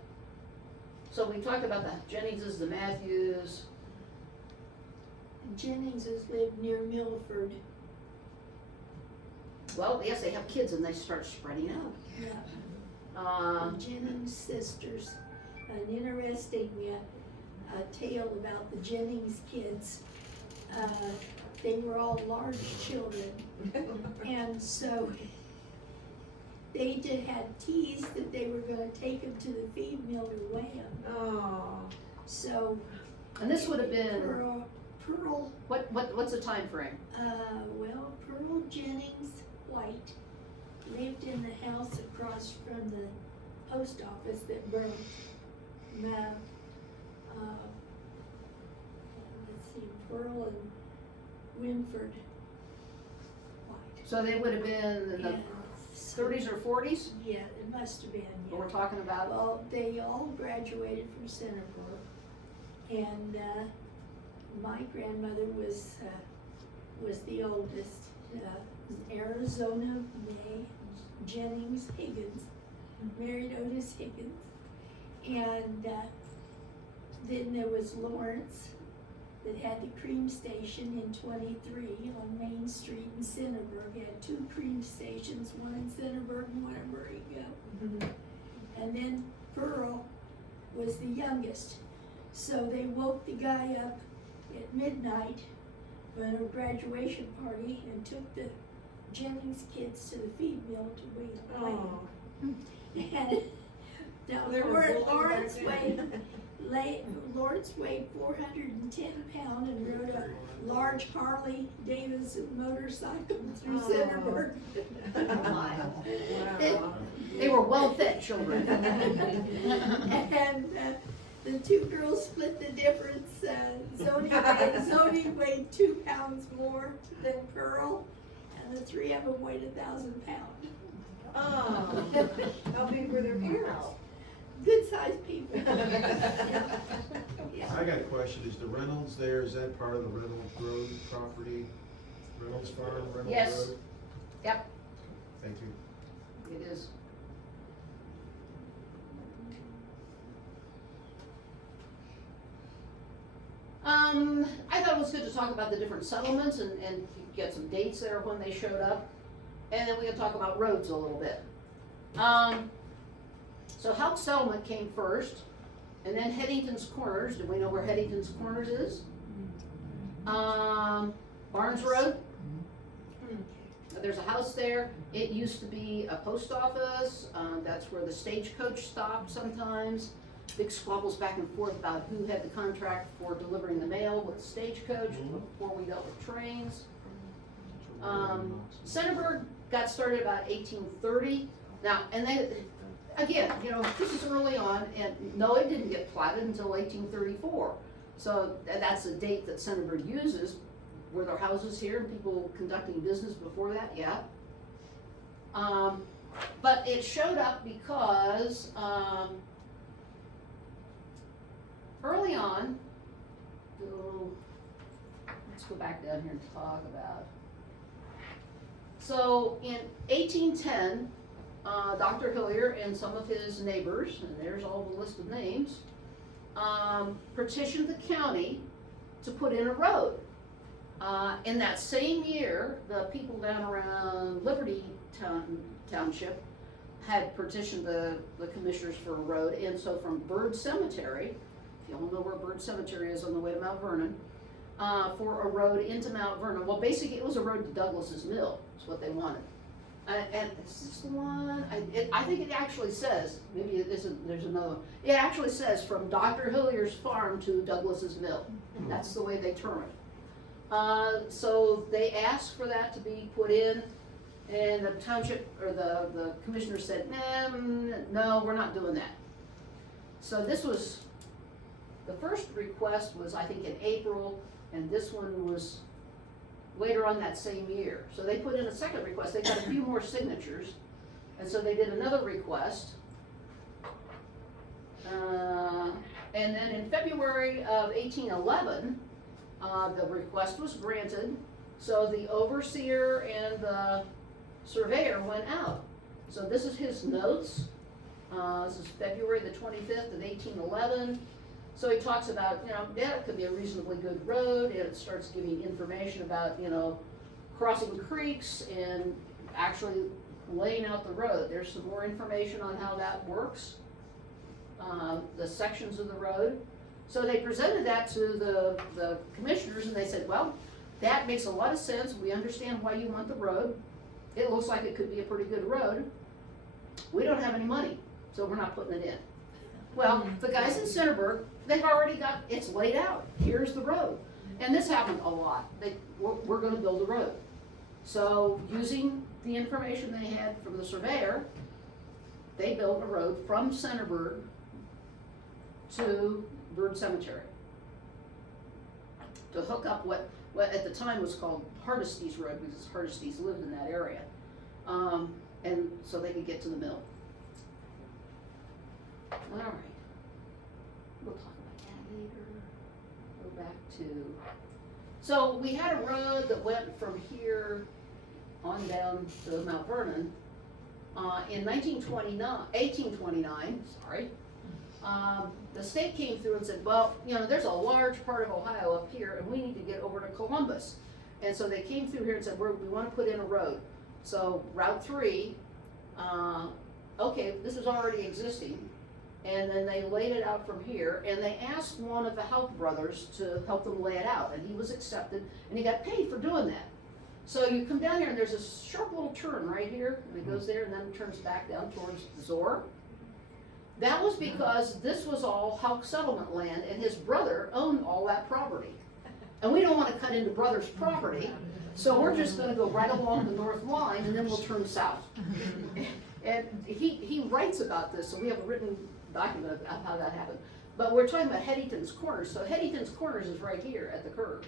So we talked about the Jenningses, the Matthews. Jenningses lived near Milford. Well, yes, they have kids and they start spreading out. Yeah. The Jennings sisters. An interesting tale about the Jennings kids. They were all large children, and so they had teased that they were gonna take them to the feed mill to weigh them. Oh. So. And this would have been, Pearl, what's the time frame? Pearl Jennings White lived in the house across from the post office that burned. Let's see, Pearl and Winford White. So they would have been in the Yeah. 30s or 40s? Yeah, it must have been, What yeah. we're talking about? Well, they all graduated from Centerburg, and my grandmother was the oldest. Arizona May Jennings Higgins married Otis Higgins, and then there was Lawrence that had the cream station in 23 on Main Street in Centerburg. He had 2 cream stations, one in Centerburg and one in Borrego. And then Pearl was the youngest. So they woke the guy up at midnight for a graduation party and took the Jennings kids to the feed mill to weigh them. Oh. And now They were bullied back then. Lawrence weighed 410 pounds and rode a large Harley Davidson motorcycle through Oh. Centerburg. Wow. They were well-fed children. And the 2 girls split the difference. Zoni weighed 2 pounds more than Pearl, and the 3 of them weighed 1,000 pounds. Oh. How big were their parents? good-sized people. Yeah. I got a question, is the Reynolds there, is that part of the Reynolds Road property? Reynolds Farm, Reynolds Road? Yes. Yep, Thank you. it is. I thought it was good to talk about the different settlements and get some dates there when they showed up. And then we can talk about roads a little bit. So House Settlement came first, and then Headington's Corners. Do we know where Headington's Corners is? Barnes Road. There's a house there. It used to be a post office. That's where the stagecoach stopped sometimes. Big squabbles back and forth about who had the contract for delivering the mail with the stagecoach before we dealt with trains. Centerburg got started about 1830. Now, and they, again, you know, this is early on, and no, it didn't get platted until 1834. So that's the date that Centerburg uses. Were there houses here and people conducting business before that? Yeah. But it showed up because early on, let's go back down here and talk about. So in 1810, Dr. Hilliar and some of his neighbors, and there's all the list of names, petitioned the county to put in a road. In that same year, the people down around Liberty Township had petitioned the commissioners for a road, and so from Bird Cemetery, if you all know where Bird Cemetery is on the way to Mount Vernon, for a road into Mount Vernon. Well, basically, it was a road to Douglas's Mill, is what they wanted. And this is the one, I think it actually says, maybe it isn't, there's another one. It actually says from Dr. Hilliar's farm to Douglas's Mill. That's the way they term it. So they asked for that to be put in, and the township, or the commissioner said, no, we're not doing that. So this was, the first request was, I think, in April, and this one was later on that same year. So they put in a second request, they got a few more signatures, and so they did another request. And then in February of 1811, the request was granted, so the overseer and the surveyor went out. So this is his notes. This is February the 25th of 1811. So he talks about, yeah, it could be a reasonably good road, and it starts giving information about, crossing creeks and actually laying out the road. There's some more information on how that works, the sections of the road. So they presented that to the commissioners, and they said, well, that makes a lot of sense. We understand why you want the road. It looks like it could be a pretty good road. We don't have any money, so we're not putting it in. Well, the guys in Centerburg, they've already got, it's laid out. Here's the road. And this happened a lot. We're gonna build a road. So using the information they had from the surveyor, they built a road from Centerburg to Bird Cemetery to hook up what at the time was called Hardesty's Road, because Hardesty's lived in that area. And so they could get to the mill. All right, we'll talk about that later. Go back to, so we had a road that went from here on down to Mount Vernon. In 1829, sorry, the state came through and said, well, there's a large part of Ohio up here, and we need to get over to Columbus. And so they came through here and said, we want to put in a road. So Route 3, okay, this is already existing. And then they laid it out from here, and they asked one of the Help brothers to help them lay it out, and he was accepted, and he got paid for doing that. So you come down here, and there's a sharp little turn right here, and it goes there, and then it turns back down towards Zor. That was because this was all Hulk settlement land, and his brother owned all that property. And we don't want to cut into brother's property, so we're just gonna go right along the north line, and then we'll turn south. And he writes about this, so we have a written document of how that happened. But we're talking about Headington's Corners, so Headington's Corners is right here at the curve.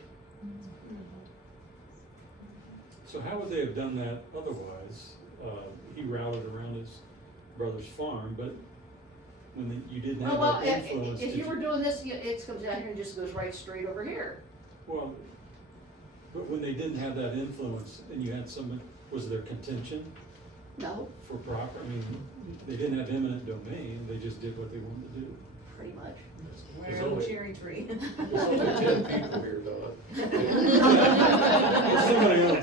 So how would they have done that otherwise? He rallied around his brother's farm, but when you didn't Well, have well, that influence. if did you were doing this, it comes down here and just goes right straight over here. Well, but when they didn't have that influence and you had some, was there contention No, for proper, I mean, they didn't have eminent domain, they just did what they wanted to do. pretty much. Where on the cherry tree. There's only 10 people here, Don.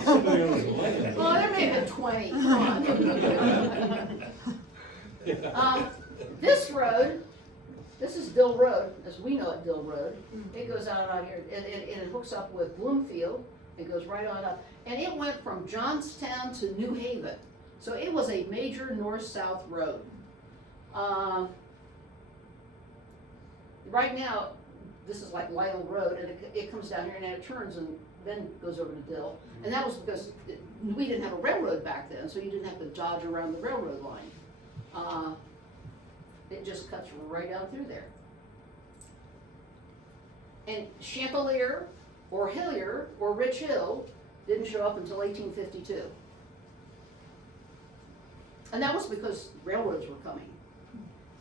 Somebody owns the land. Well, there may have been 20, come on. This road, this is Dill Road, as we know it, Dill Road. It goes out here, and it hooks up with Bloomfield, it goes right on up. And it went from Johnstown to New Haven, so it was a major north-south road. Right now, this is like Lytle Road, and it comes down here and then it turns and then goes over to Dill. And that was because we didn't have a railroad back then, so you didn't have to dodge around the railroad line. It just cuts right down through there. And Chanticleer, or Hilliar, or Rich Hill didn't show up until 1852. And that was because railroads were coming.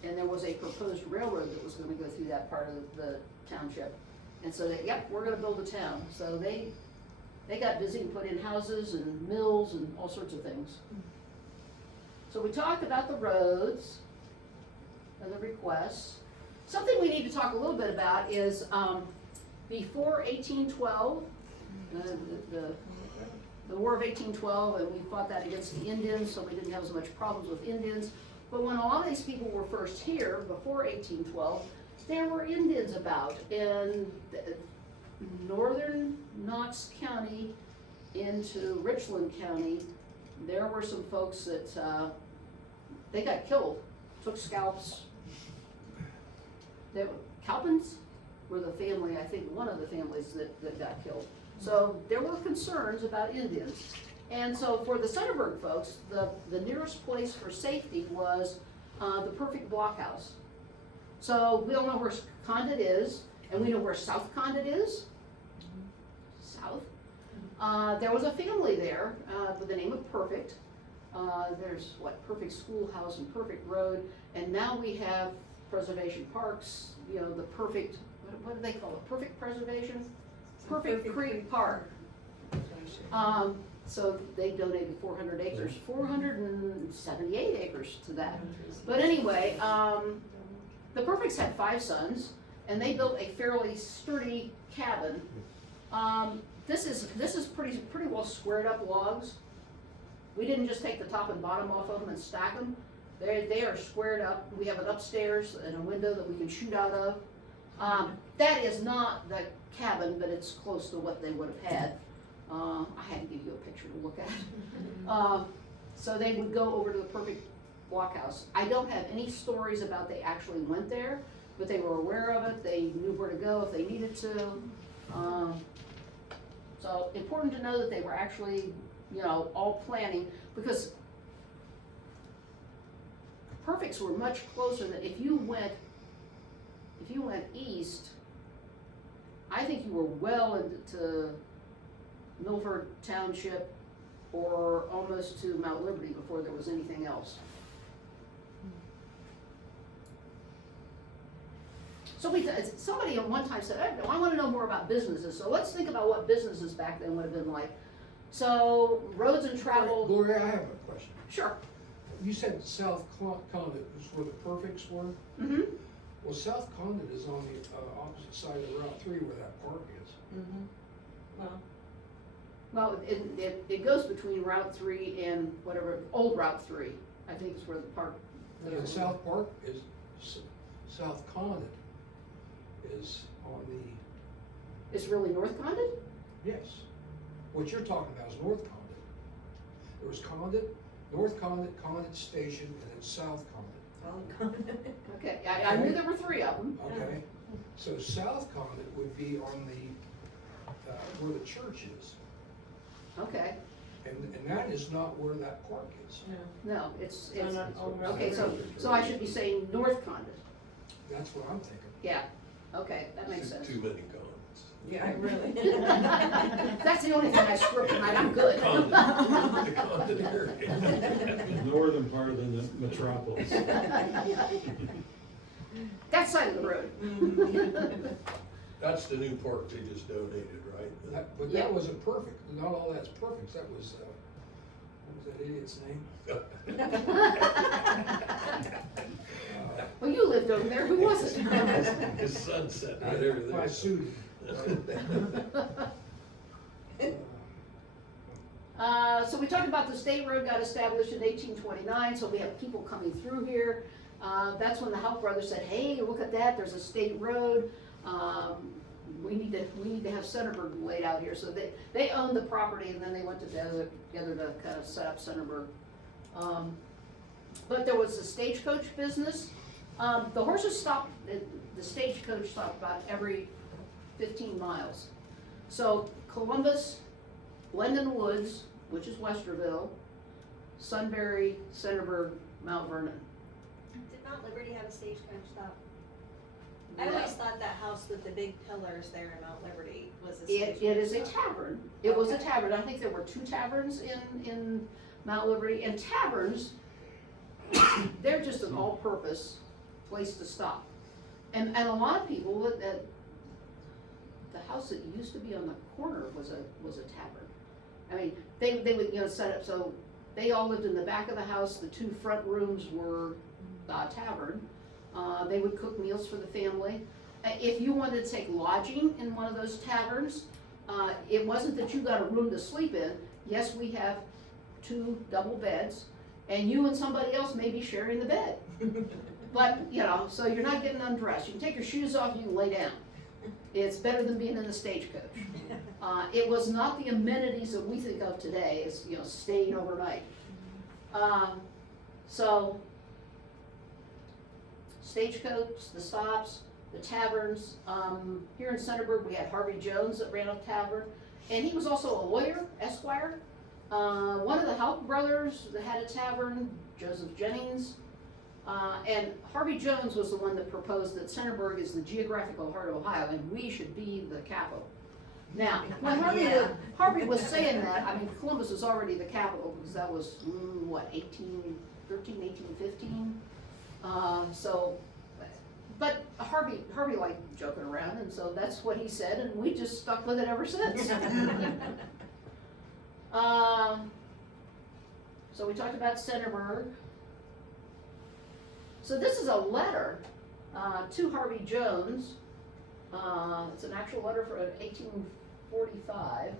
And there was a proposed railroad that was gonna go through that part of the township. And so they, yep, we're gonna build a town. So they got busy and put in houses and mills and all sorts of things. So we talked about the roads and the requests. Something we need to talk a little bit about is, before 1812, the War of 1812, and we fought that against the Indians, so we didn't have as much problems with Indians. But when a lot of these people were first here, before 1812, there were Indians about in northern Knox County into Richland County. There were some folks that, they got killed, took scalps. Calpins were the family, I think, one of the families that got killed. So there were concerns about Indians. And so for the Centerburg folks, the nearest place for safety was the perfect blockhouse. So we all know where Condit is, and we know where South Condit is. South. There was a family there with the name of Perfect. There's Perfect Schoolhouse and Perfect Road, and now we have preservation parks, the perfect, what do they call it? Perfect preservation? Perfect Creek Park. So they donated 400 acres, 478 acres to that. But anyway, the Perfects had 5 sons, and they built a fairly sturdy cabin. This is pretty well squared up logs. We didn't just take the top and bottom off of them and stack them. They are squared up. We have an upstairs and a window that we can shoot out of. That is not the cabin, but it's close to what they would have had. I had to give you a picture to look at. So they would go over to the Perfect blockhouse. I don't have any stories about they actually went there, but they were aware of it. They knew where to go if they needed to. So important to know that they were actually, all planning, because Perfects were much closer than if you went east, I think you were well into Milford Township or almost to Mount Liberty before there was anything else. So somebody at one time said, I want to know more about businesses, so let's think about what businesses back then would have been like. So roads and travel. Gloria, I have a question. Sure. You said South Condit was where the Perfects were? Mm-hmm. Well, South Condit is on the opposite side of Route 3 where that park is. Well, it goes between Route 3 and whatever, old Route 3, I think is where the park. And South Park is, South Condit is on the, It's really North Condit? yes. What you're talking about is North Condit. There was Condit, North Condit, Condit Station, and then South Condit. Okay, I knew there were 3 of them. Okay? So South Condit would be on the, where the church is. Okay, And that is not where that park is. no, it's, on Route okay, so I should be saying North Condit. That's what I'm thinking. Yeah, okay, that makes sense. Too many comments. Yeah, really. That's the only thing I scripted tonight, I'm good. The Condit area. The northern part of the metropolis. that side of the road. That's the new park they just donated, right? But Yeah. that wasn't perfect, not all that's perfect, that was, what was that idiot's name? Well, you lived over there, who was it? His son said right over there. I sued him. So we talked about the state road got established in 1829, so we have people coming through here. That's when the Howe brothers said, hey, look at that, there's a state road. We need to have Centerburg laid out here. So they owned the property, and then they went together to kind of set up Centerburg. But there was a stagecoach business. The horses stopped, the stagecoach stopped about every 15 miles. So Columbus, Glendon Woods, which is Westerville, Sunbury, Centerburg, Mount Vernon. Did Mount Liberty have a stagecoach stop? I No. always thought that house with the big pillars there in Mount Liberty was a It stagecoach is a stop. tavern. It was a Okay. tavern. I think there were 2 taverns in Mount Liberty, and taverns, they're just an all-purpose place to stop. And a lot of people, that the house that used to be on the corner was a tavern. I mean, they would, set up, so they all lived in the back of the house. The 2 front rooms were the tavern. They would cook meals for the family. If you wanted to take lodging in one of those taverns, it wasn't that you got a room to sleep in. Yes, we have 2 double beds, and you and somebody else may be sharing the bed. But, so you're not getting undressed. You can take your shoes off, you can lay down. It's better than being in the stagecoach. It was not the amenities that we think of today as, staying overnight. So, stagecoach, the stops, the taverns. Here in Centerburg, we had Harvey Jones that ran a tavern, and he was also a lawyer, Esquire. One of the Howe brothers that had a tavern, Joseph Jennings. And Harvey Jones was the one that proposed that Centerburg is the geographical heart of Ohio, and we should be the capital. Now, when Harvey was saying that, I mean, Columbus was already the capital, because that was, 1813, 1815? But Harvey liked joking around, and so that's what he said, and we just stuck with it ever since. So we talked about Centerburg. So this is a letter to Harvey Jones. It's an actual letter from 1845.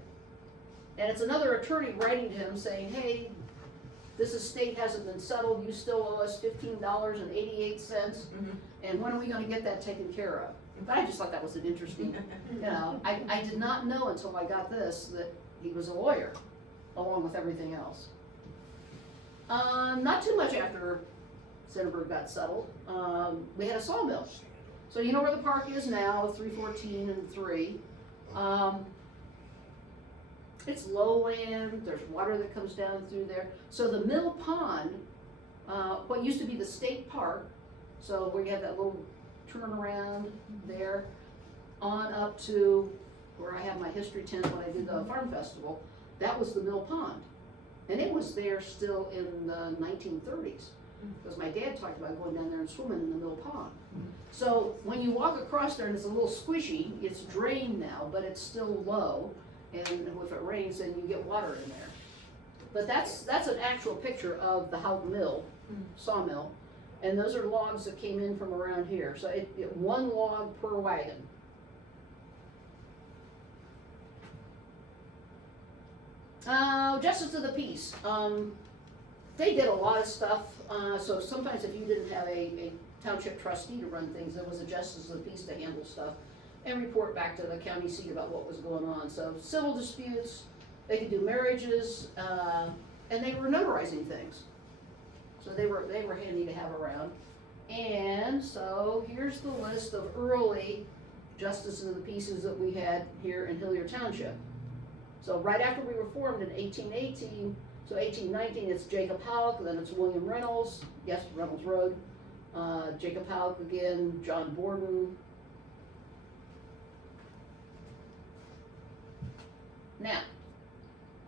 And it's another attorney writing to him saying, hey, this estate hasn't been settled, you still owe us $15.88, and when are we gonna get that taken care of? But I just thought that was an interesting, I did not know until I got this that he was a lawyer, along with everything else. Not too much after Centerburg got settled, we had a sawmill. So you know where the park is now, 314 and 3. It's lowland, there's water that comes down through there. So the mill pond, what used to be the state park, so where you have that little turnaround there, on up to where I have my history tent when I did the farm festival, that was the mill pond. And it was there still in the 1930s. Because my dad talked about going down there and swimming in the mill pond. So when you walk across there and it's a little squishy, it's drained now, but it's still low. And if it rains, then you get water in there. But that's an actual picture of the Howe Mill, sawmill. And those are logs that came in from around here. So it 1 log per wagon. Justice of the Peace. They did a lot of stuff. So sometimes if you didn't have a township trustee to run things, there was a justice of the peace to handle stuff and report back to the county seat about what was going on. So civil disputes, they could do marriages, and they were notarizing things. So they were handy to have around. And so here's the list of early justices of the peaces that we had here in Hilliar Township. So right after we were formed in 1818, so 1819, it's Jacob Halleck, then it's William Reynolds, yes, Reynolds Road, Jacob Halleck again, John Borden. Now,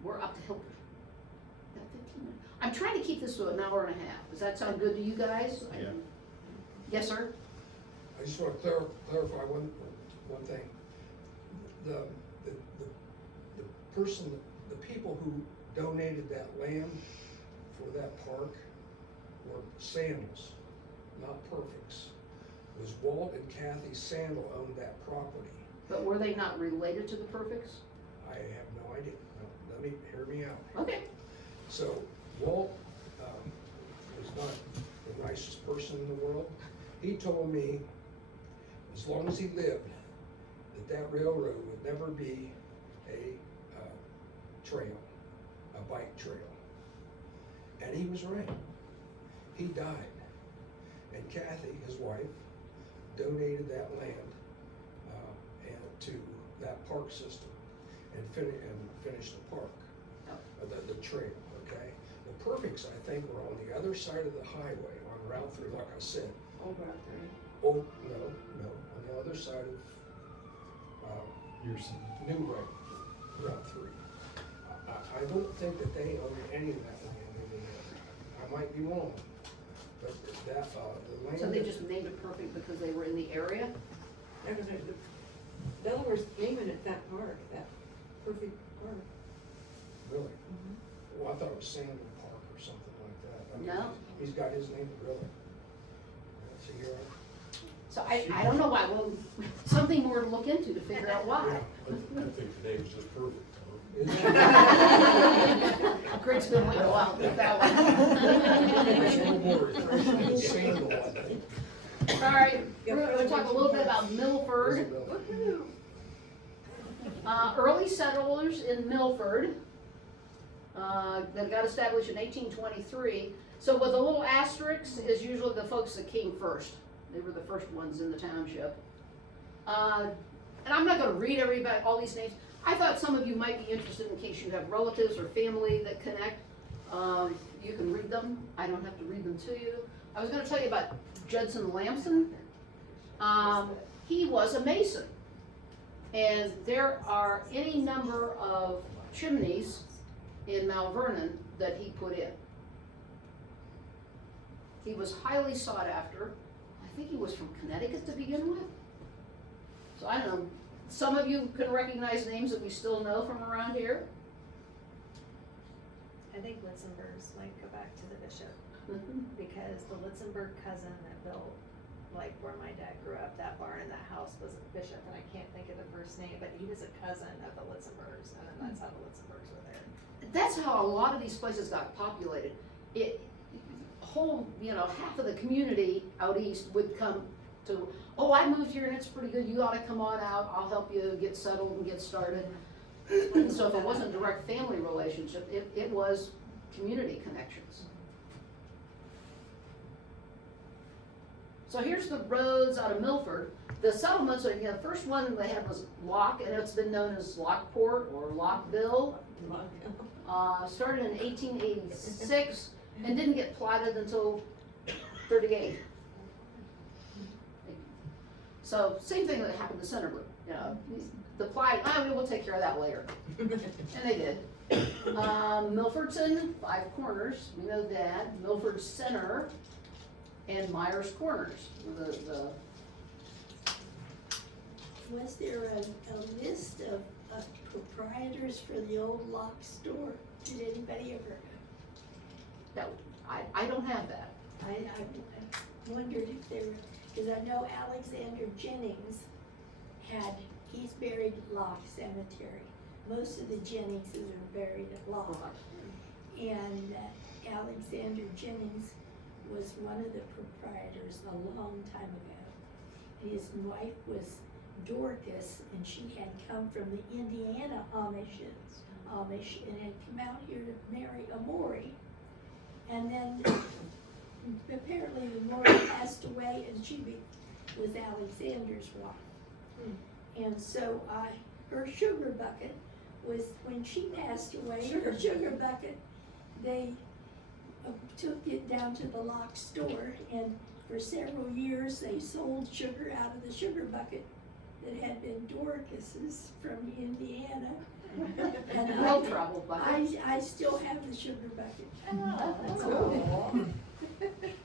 we're up to Hilliard. Got 15 minutes. I'm trying to keep this to an hour and a half. Does that sound good to you guys? Yeah. Yes, sir? I just wanna clarify one thing. The person, the people who donated that land for that park were Sandals, not Perfects. It was Walt and Kathy Sandal owned that property. But were they not related to the Perfects? I have no idea. No, hear me out. Okay. So Walt was not the nicest person in the world. He told me, as long as he lived, that railroad would never be a trail, a bike trail. And he was right. He died. And Kathy, his wife, donated that land and to that park system and finished the park, the trail, okay? The Perfects, I think, were on the other side of the highway on Route 3, like I said. Old Route 3. Oh, no, on the other side of You're saying. New Route 3. I don't think that they own any of that land anymore. I might be wrong, but that, the land. So they just named it Perfect because they were in the area? That was the Delaware's aiming at that park, that perfect park. Really? Well, I thought it was Sandal Park or something like that. I mean, No. He's got his name, really. See here? So I don't know why, well, something more to look into to figure out why. I think the name's just perfect, huh? Greg's been like, oh, I'll get that It's a little one. more refreshing than Sandal, I think. All right, we're gonna talk a little bit about Milford. Isabel. Early settlers in Milford, that got established in 1823. So with a little asterisk is usually the folks that came first. They were the first ones in the township. And I'm not gonna read all these names. I thought some of you might be interested in case you have relatives or family that connect. You can read them. I don't have to read them to you. I was gonna tell you about Judson Lamson. He was a mason. And there are any number of chimneys in Mount Vernon that he put in. He was highly sought after. I think he was from Connecticut to begin with. So I don't know, some of you can recognize names that we still know from around here. I think Litzenbergs might go back to the bishop, because the Litzenberg cousin that built, like where my dad grew up, that barn and that house was a bishop, and I can't think of the first name, but he was a cousin of the Litzenbergs, and then that's how the Litzenbergs were there. That's how a lot of these places got populated. Half of the community out east would come to, oh, I moved here and it's pretty good, you ought to come on out, I'll help you get settled and get started. So if it wasn't a direct family relationship, it was community connections. So here's the roads out of Milford. The settlements, the first one they had was Lock, and it's been known as Lockport or Lockville. Started in 1886 and didn't get platted until 38. So same thing that happened to Centerburg. The plat, we'll take care of that later. And they did. Milfordton, 5 Corners, we know that. Milford Center and Myers Corners. Was there a list of proprietors for the old lock store? Did anybody ever? That, I don't have that. I wondered if there were, because I know Alexander Jennings he's buried at Lock Cemetery. Most of the Jenningses are buried at Lock. And Alexander Jennings was one of the proprietors a long time ago. His wife was Dorcas, and she had come from the Indiana Amish and had come out here to marry a Maury. And then apparently the Maury passed away, and she was Alexander's wife. And so her sugar bucket was, when she passed away, her sugar bucket, they took it down to the Lock store, and for several years they sold sugar out of the sugar bucket that had been Dorcas's from Indiana. And Well traveled bucket. I still have the sugar bucket. Oh, that's cool.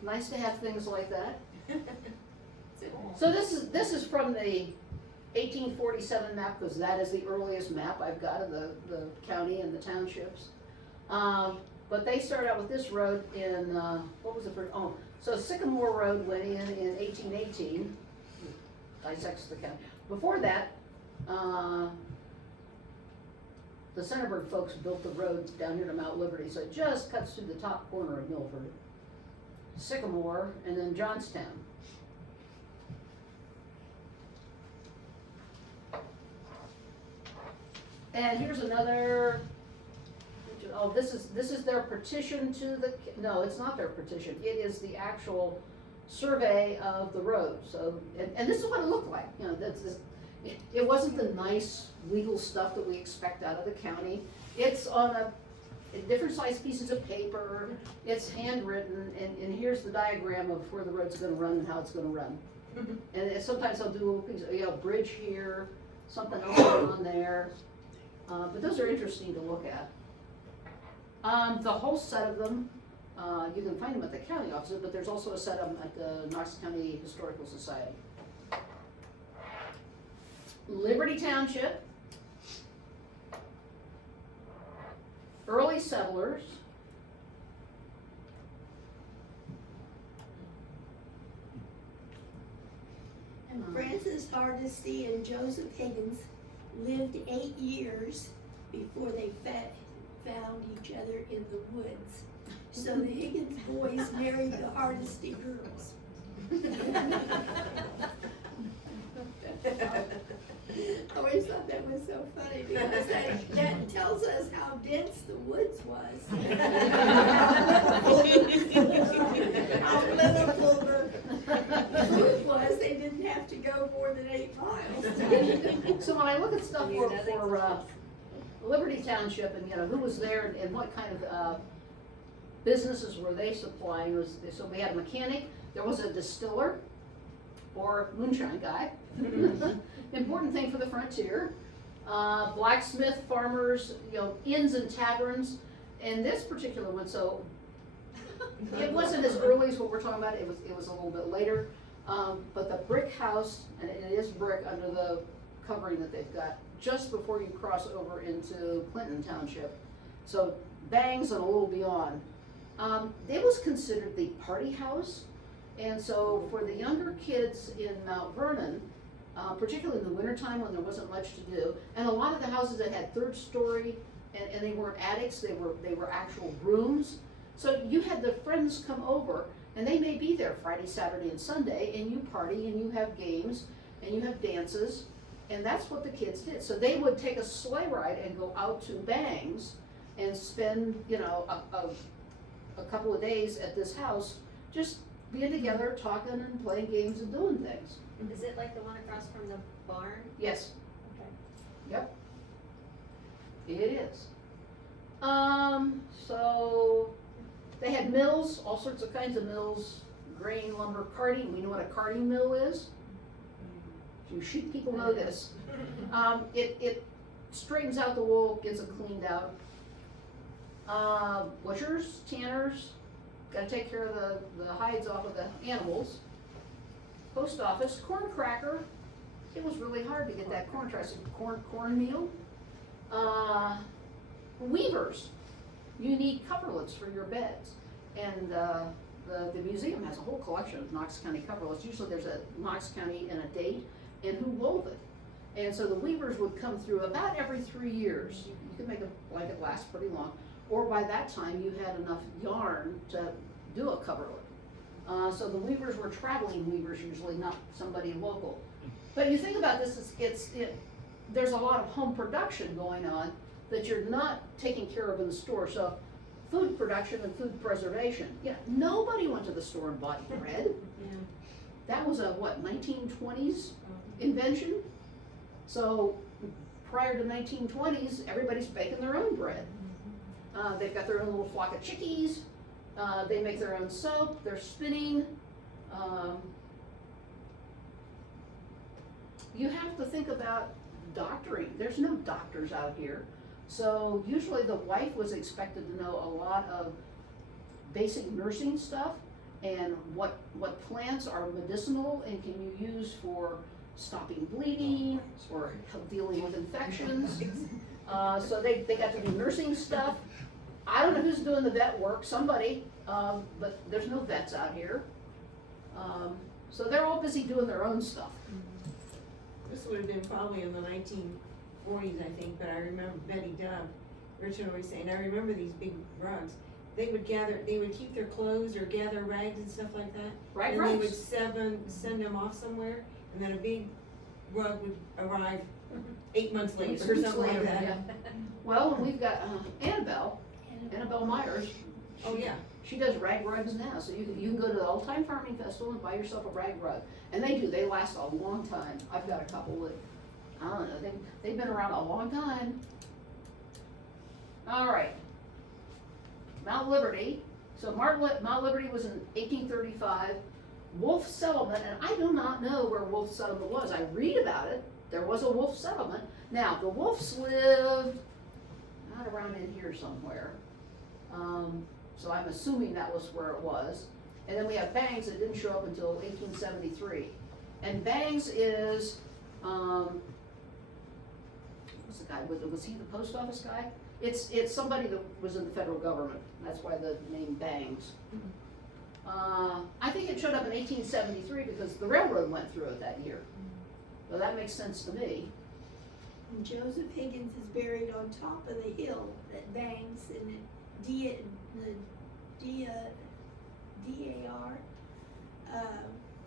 Nice to have things like that. So this is from the 1847 map, because that is the earliest map I've got of the county and the townships. But they started out with this road in, what was the first, so Sycamore Road went in 1818, dissects the county. Before that, the Centerburg folks built the road down here to Mount Liberty, so it just cuts through the top corner of Milford, Sycamore, and then Johnstown. And here's another, this is their petition to the, no, it's not their petition, it is the actual survey of the road. So, and this is what it looked like, it wasn't the nice legal stuff that we expect out of the county. It's on different sized pieces of paper, it's handwritten, and here's the diagram of where the road's gonna run and how it's gonna run. And sometimes they'll do a little piece, bridge here, something else on there. But those are interesting to look at. The whole set of them, you can find them at the county offices, but there's also a set of them at the Knox County Historical Society. Liberty Township, early settlers, And Francis Hardesty and Joseph Higgins lived 8 years before they found each other in the woods. So the Higgins boys married the Hardesty girls. I always thought that was so funny because that tells us how dense the woods was. How plentiful the food was. They didn't have to go more than 8 miles. So when I look at stuff for Liberty Township and who was there and what kind of businesses were they supplying, so we had a mechanic, there was a distiller or moonshine guy, important thing for the frontier, blacksmith, farmers, inns and taverns, and this particular one, so it wasn't as early as what we're talking about, it was a little bit later, but the brick house, and it is brick under the covering that they've got, just before you cross over into Clinton Township, so Bangs and a little beyond. It was considered the party house, and so for the younger kids in Mount Vernon, particularly in the wintertime when there wasn't much to do, and a lot of the houses that had third story, and they weren't attics, they were actual rooms, so you had the friends come over, and they may be there Friday, Saturday, and Sunday, and you party, and you have games, and you have dances, and that's what the kids did. So they would take a sleigh ride and go out to Bangs and spend, a couple of days at this house, just being together, talking and playing games and doing things. Is it like the one across from the barn? Yes, Okay. yep. It is. So they had mills, all sorts of kinds of mills, grain, lumber, carting. We know what a carting mill is. You sheep people know this. It straightens out the wool, gets it cleaned out. Butchers, tanners, gotta take care of the hides off of the animals. Post office, corn cracker. It was really hard to get that cornmeal. Weavers. You need coverlets for your beds. And the museum has a whole collection of Knox County coverlets. Usually there's a Knox County and a date and who wove it. And so the weavers would come through about every 3 years. You could make a blanket last pretty long. Or by that time you had enough yarn to do a coverlet. So the weavers were traveling weavers usually, not somebody local. But you think about this, there's a lot of home production going on that you're not taking care of in the store. So food production and food preservation. Nobody went to the store and bought bread. That was a 1920s invention? So prior to 1920s, everybody's baking their own bread. They've got their own little flock of chickies. They make their own soap. They're spinning. You have to think about doctoring. There's no doctors out here. So usually the wife was expected to know a lot of basic nursing stuff, and what plants are medicinal and can you use for stopping bleeding or dealing with infections. So they got to do nursing stuff. I don't know who's doing the vet work, somebody, but there's no vets out here. So they're all busy doing their own stuff. This would have been probably in the 1940s, I think, but I remember Betty Dove, Richard always saying, I remember these big rugs. They would keep their clothes or gather rags and stuff like that. Right, And they would rugs. send them off somewhere, and then a big rug would arrive 8 months later or 8 months something like later, that. yeah. Well, and we've got Annabelle Myers. Oh, yeah. She does rag rugs now, so you can go to the Old Time Farming Festival and buy yourself a rag rug. And they last a long time. I've got a couple that, I don't know, they've been around a long time. All right. Mount Liberty. So Mount Liberty was in 1835. Wolf Settlement, and I do not know where Wolf Settlement was. I read about it. There was a Wolf Settlement. Now, the Wolves lived not around in here somewhere. So I'm assuming that was where it was. And then we have Bangs that didn't show up until 1873. And Bangs is, what's the guy, was he the post office guy? It's somebody that was in the federal government. That's why the name Bangs. I think it showed up in 1873 because the railroad went through it that year. So that makes sense to me. And Joseph Higgins is buried on top of the hill that bangs, and the DAR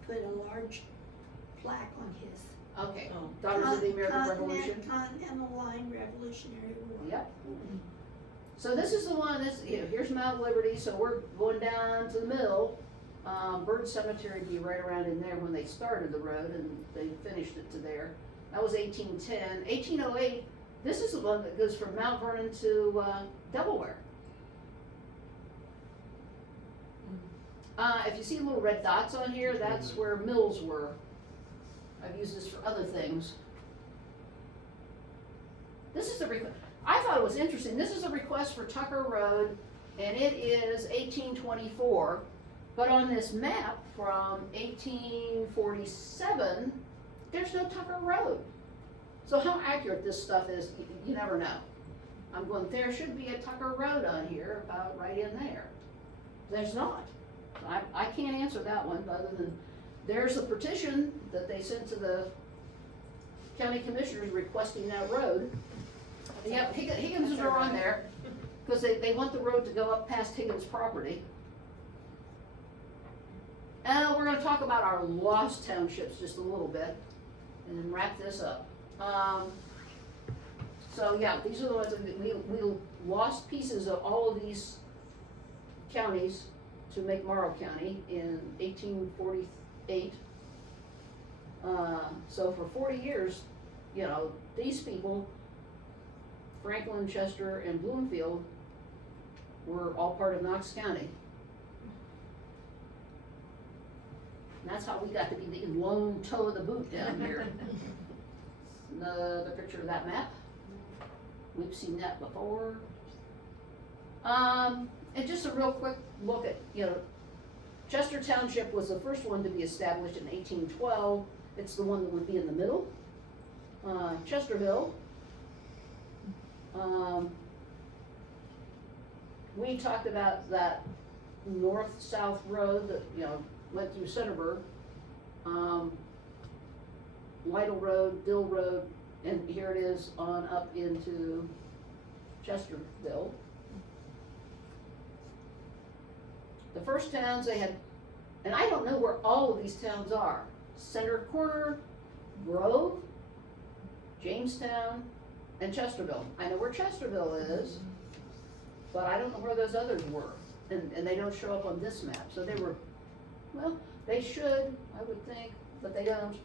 put a large plaque on his. Okay, Oh. Daughters of the American Revolution. Continental Line Revolutionary War. Yep. So this is the one, here's Mount Liberty, so we're going down to the mill. Bird Cemetery would be right around in there when they started the road, and they finished it to there. That was 1810. 1808, this is the one that goes from Mount Vernon to Delaware. If you see little red dots on here, that's where mills were. I've used this for other things. This is the request. I thought it was interesting. This is a request for Tucker Road, and it is 1824. But on this map from 1847, there's no Tucker Road. So how accurate this stuff is, you never know. I'm going, there should be a Tucker Road on here, about right in there. There's not. I can't answer that one, other than there's a petition that they sent to the county commissioners requesting that road. Yep, Higgins are on there, because they want the road to go up past Higgins' property. And we're gonna talk about our lost townships just a little bit, and then wrap this up. So yeah, these are the ones that we lost pieces of all of these counties to make Morrow County in 1848. So for 40 years, you know, these people, Franklin, Chester, and Bloomfield, were all part of Knox County. And that's how we got to be the lone toe of the boot down here. Another picture of that map. We've seen that before. And just a real quick look at, you know, Chester Township was the first one to be established in 1812. It's the one that would be in the middle. Chesterville. We talked about that north-south road that, you know, went through Centerburg. Lytle Road, Dill Road, and here it is on up into Chesterville. The first towns they had, and I don't know where all of these towns are. Center Corner, Grove, Jamestown, and Chesterville. I know where Chesterville is, but I don't know where those others were. And they don't show up on this map. So they were, well, they should, I would think, but they don't.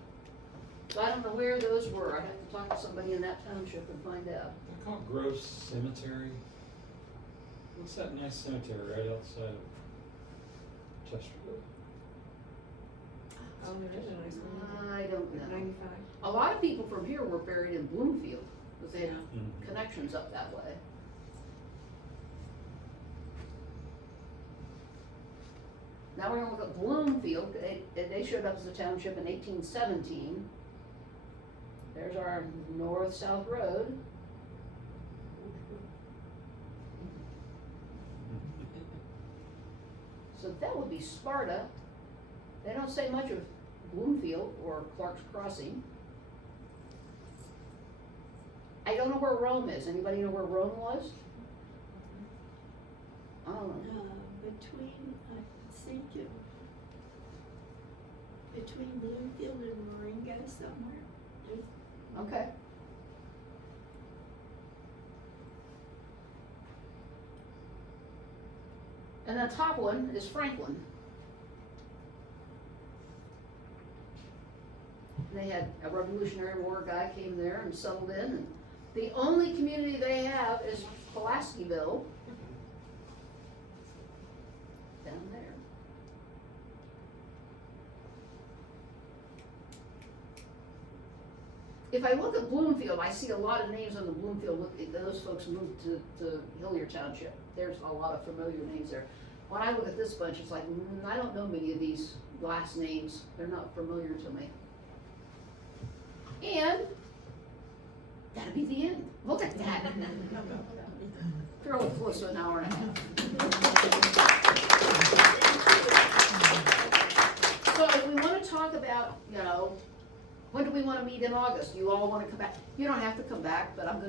So I don't know where those were. I'd have to talk to somebody in that township and find out. I call it Grove Cemetery. What's that nice cemetery right outside of Chesterfield? Oh, there is a nice one. I don't know. 95. A lot of people from here were buried in Bloomfield, because they had Mhm. connections up that way. Now we're gonna look at Bloomfield, they showed up as a township in 1817. There's our north-south road. So that would be Sparta. They don't say much of Bloomfield or Clark's Crossing. I don't know where Rome is. Anybody know where Rome was? I don't know. Between, I think between Bloomfield and Moringa somewhere. Okay. And the top one is Franklin. They had a Revolutionary War guy came there and settled in, and the only community they have is Pulaskiville. Down there. If I look at Bloomfield, I see a lot of names on the Bloomfield, those folks moved to Hilliar Township. There's a lot of familiar names there. When I look at this bunch, it's like, I don't know many of these last names. They're not familiar to me. And that'll be the end. Look at that. Fairly close to an hour and a half. So if we want to talk about, when do we want to meet in August? You all want to come back? You don't have to come back, but I'm going to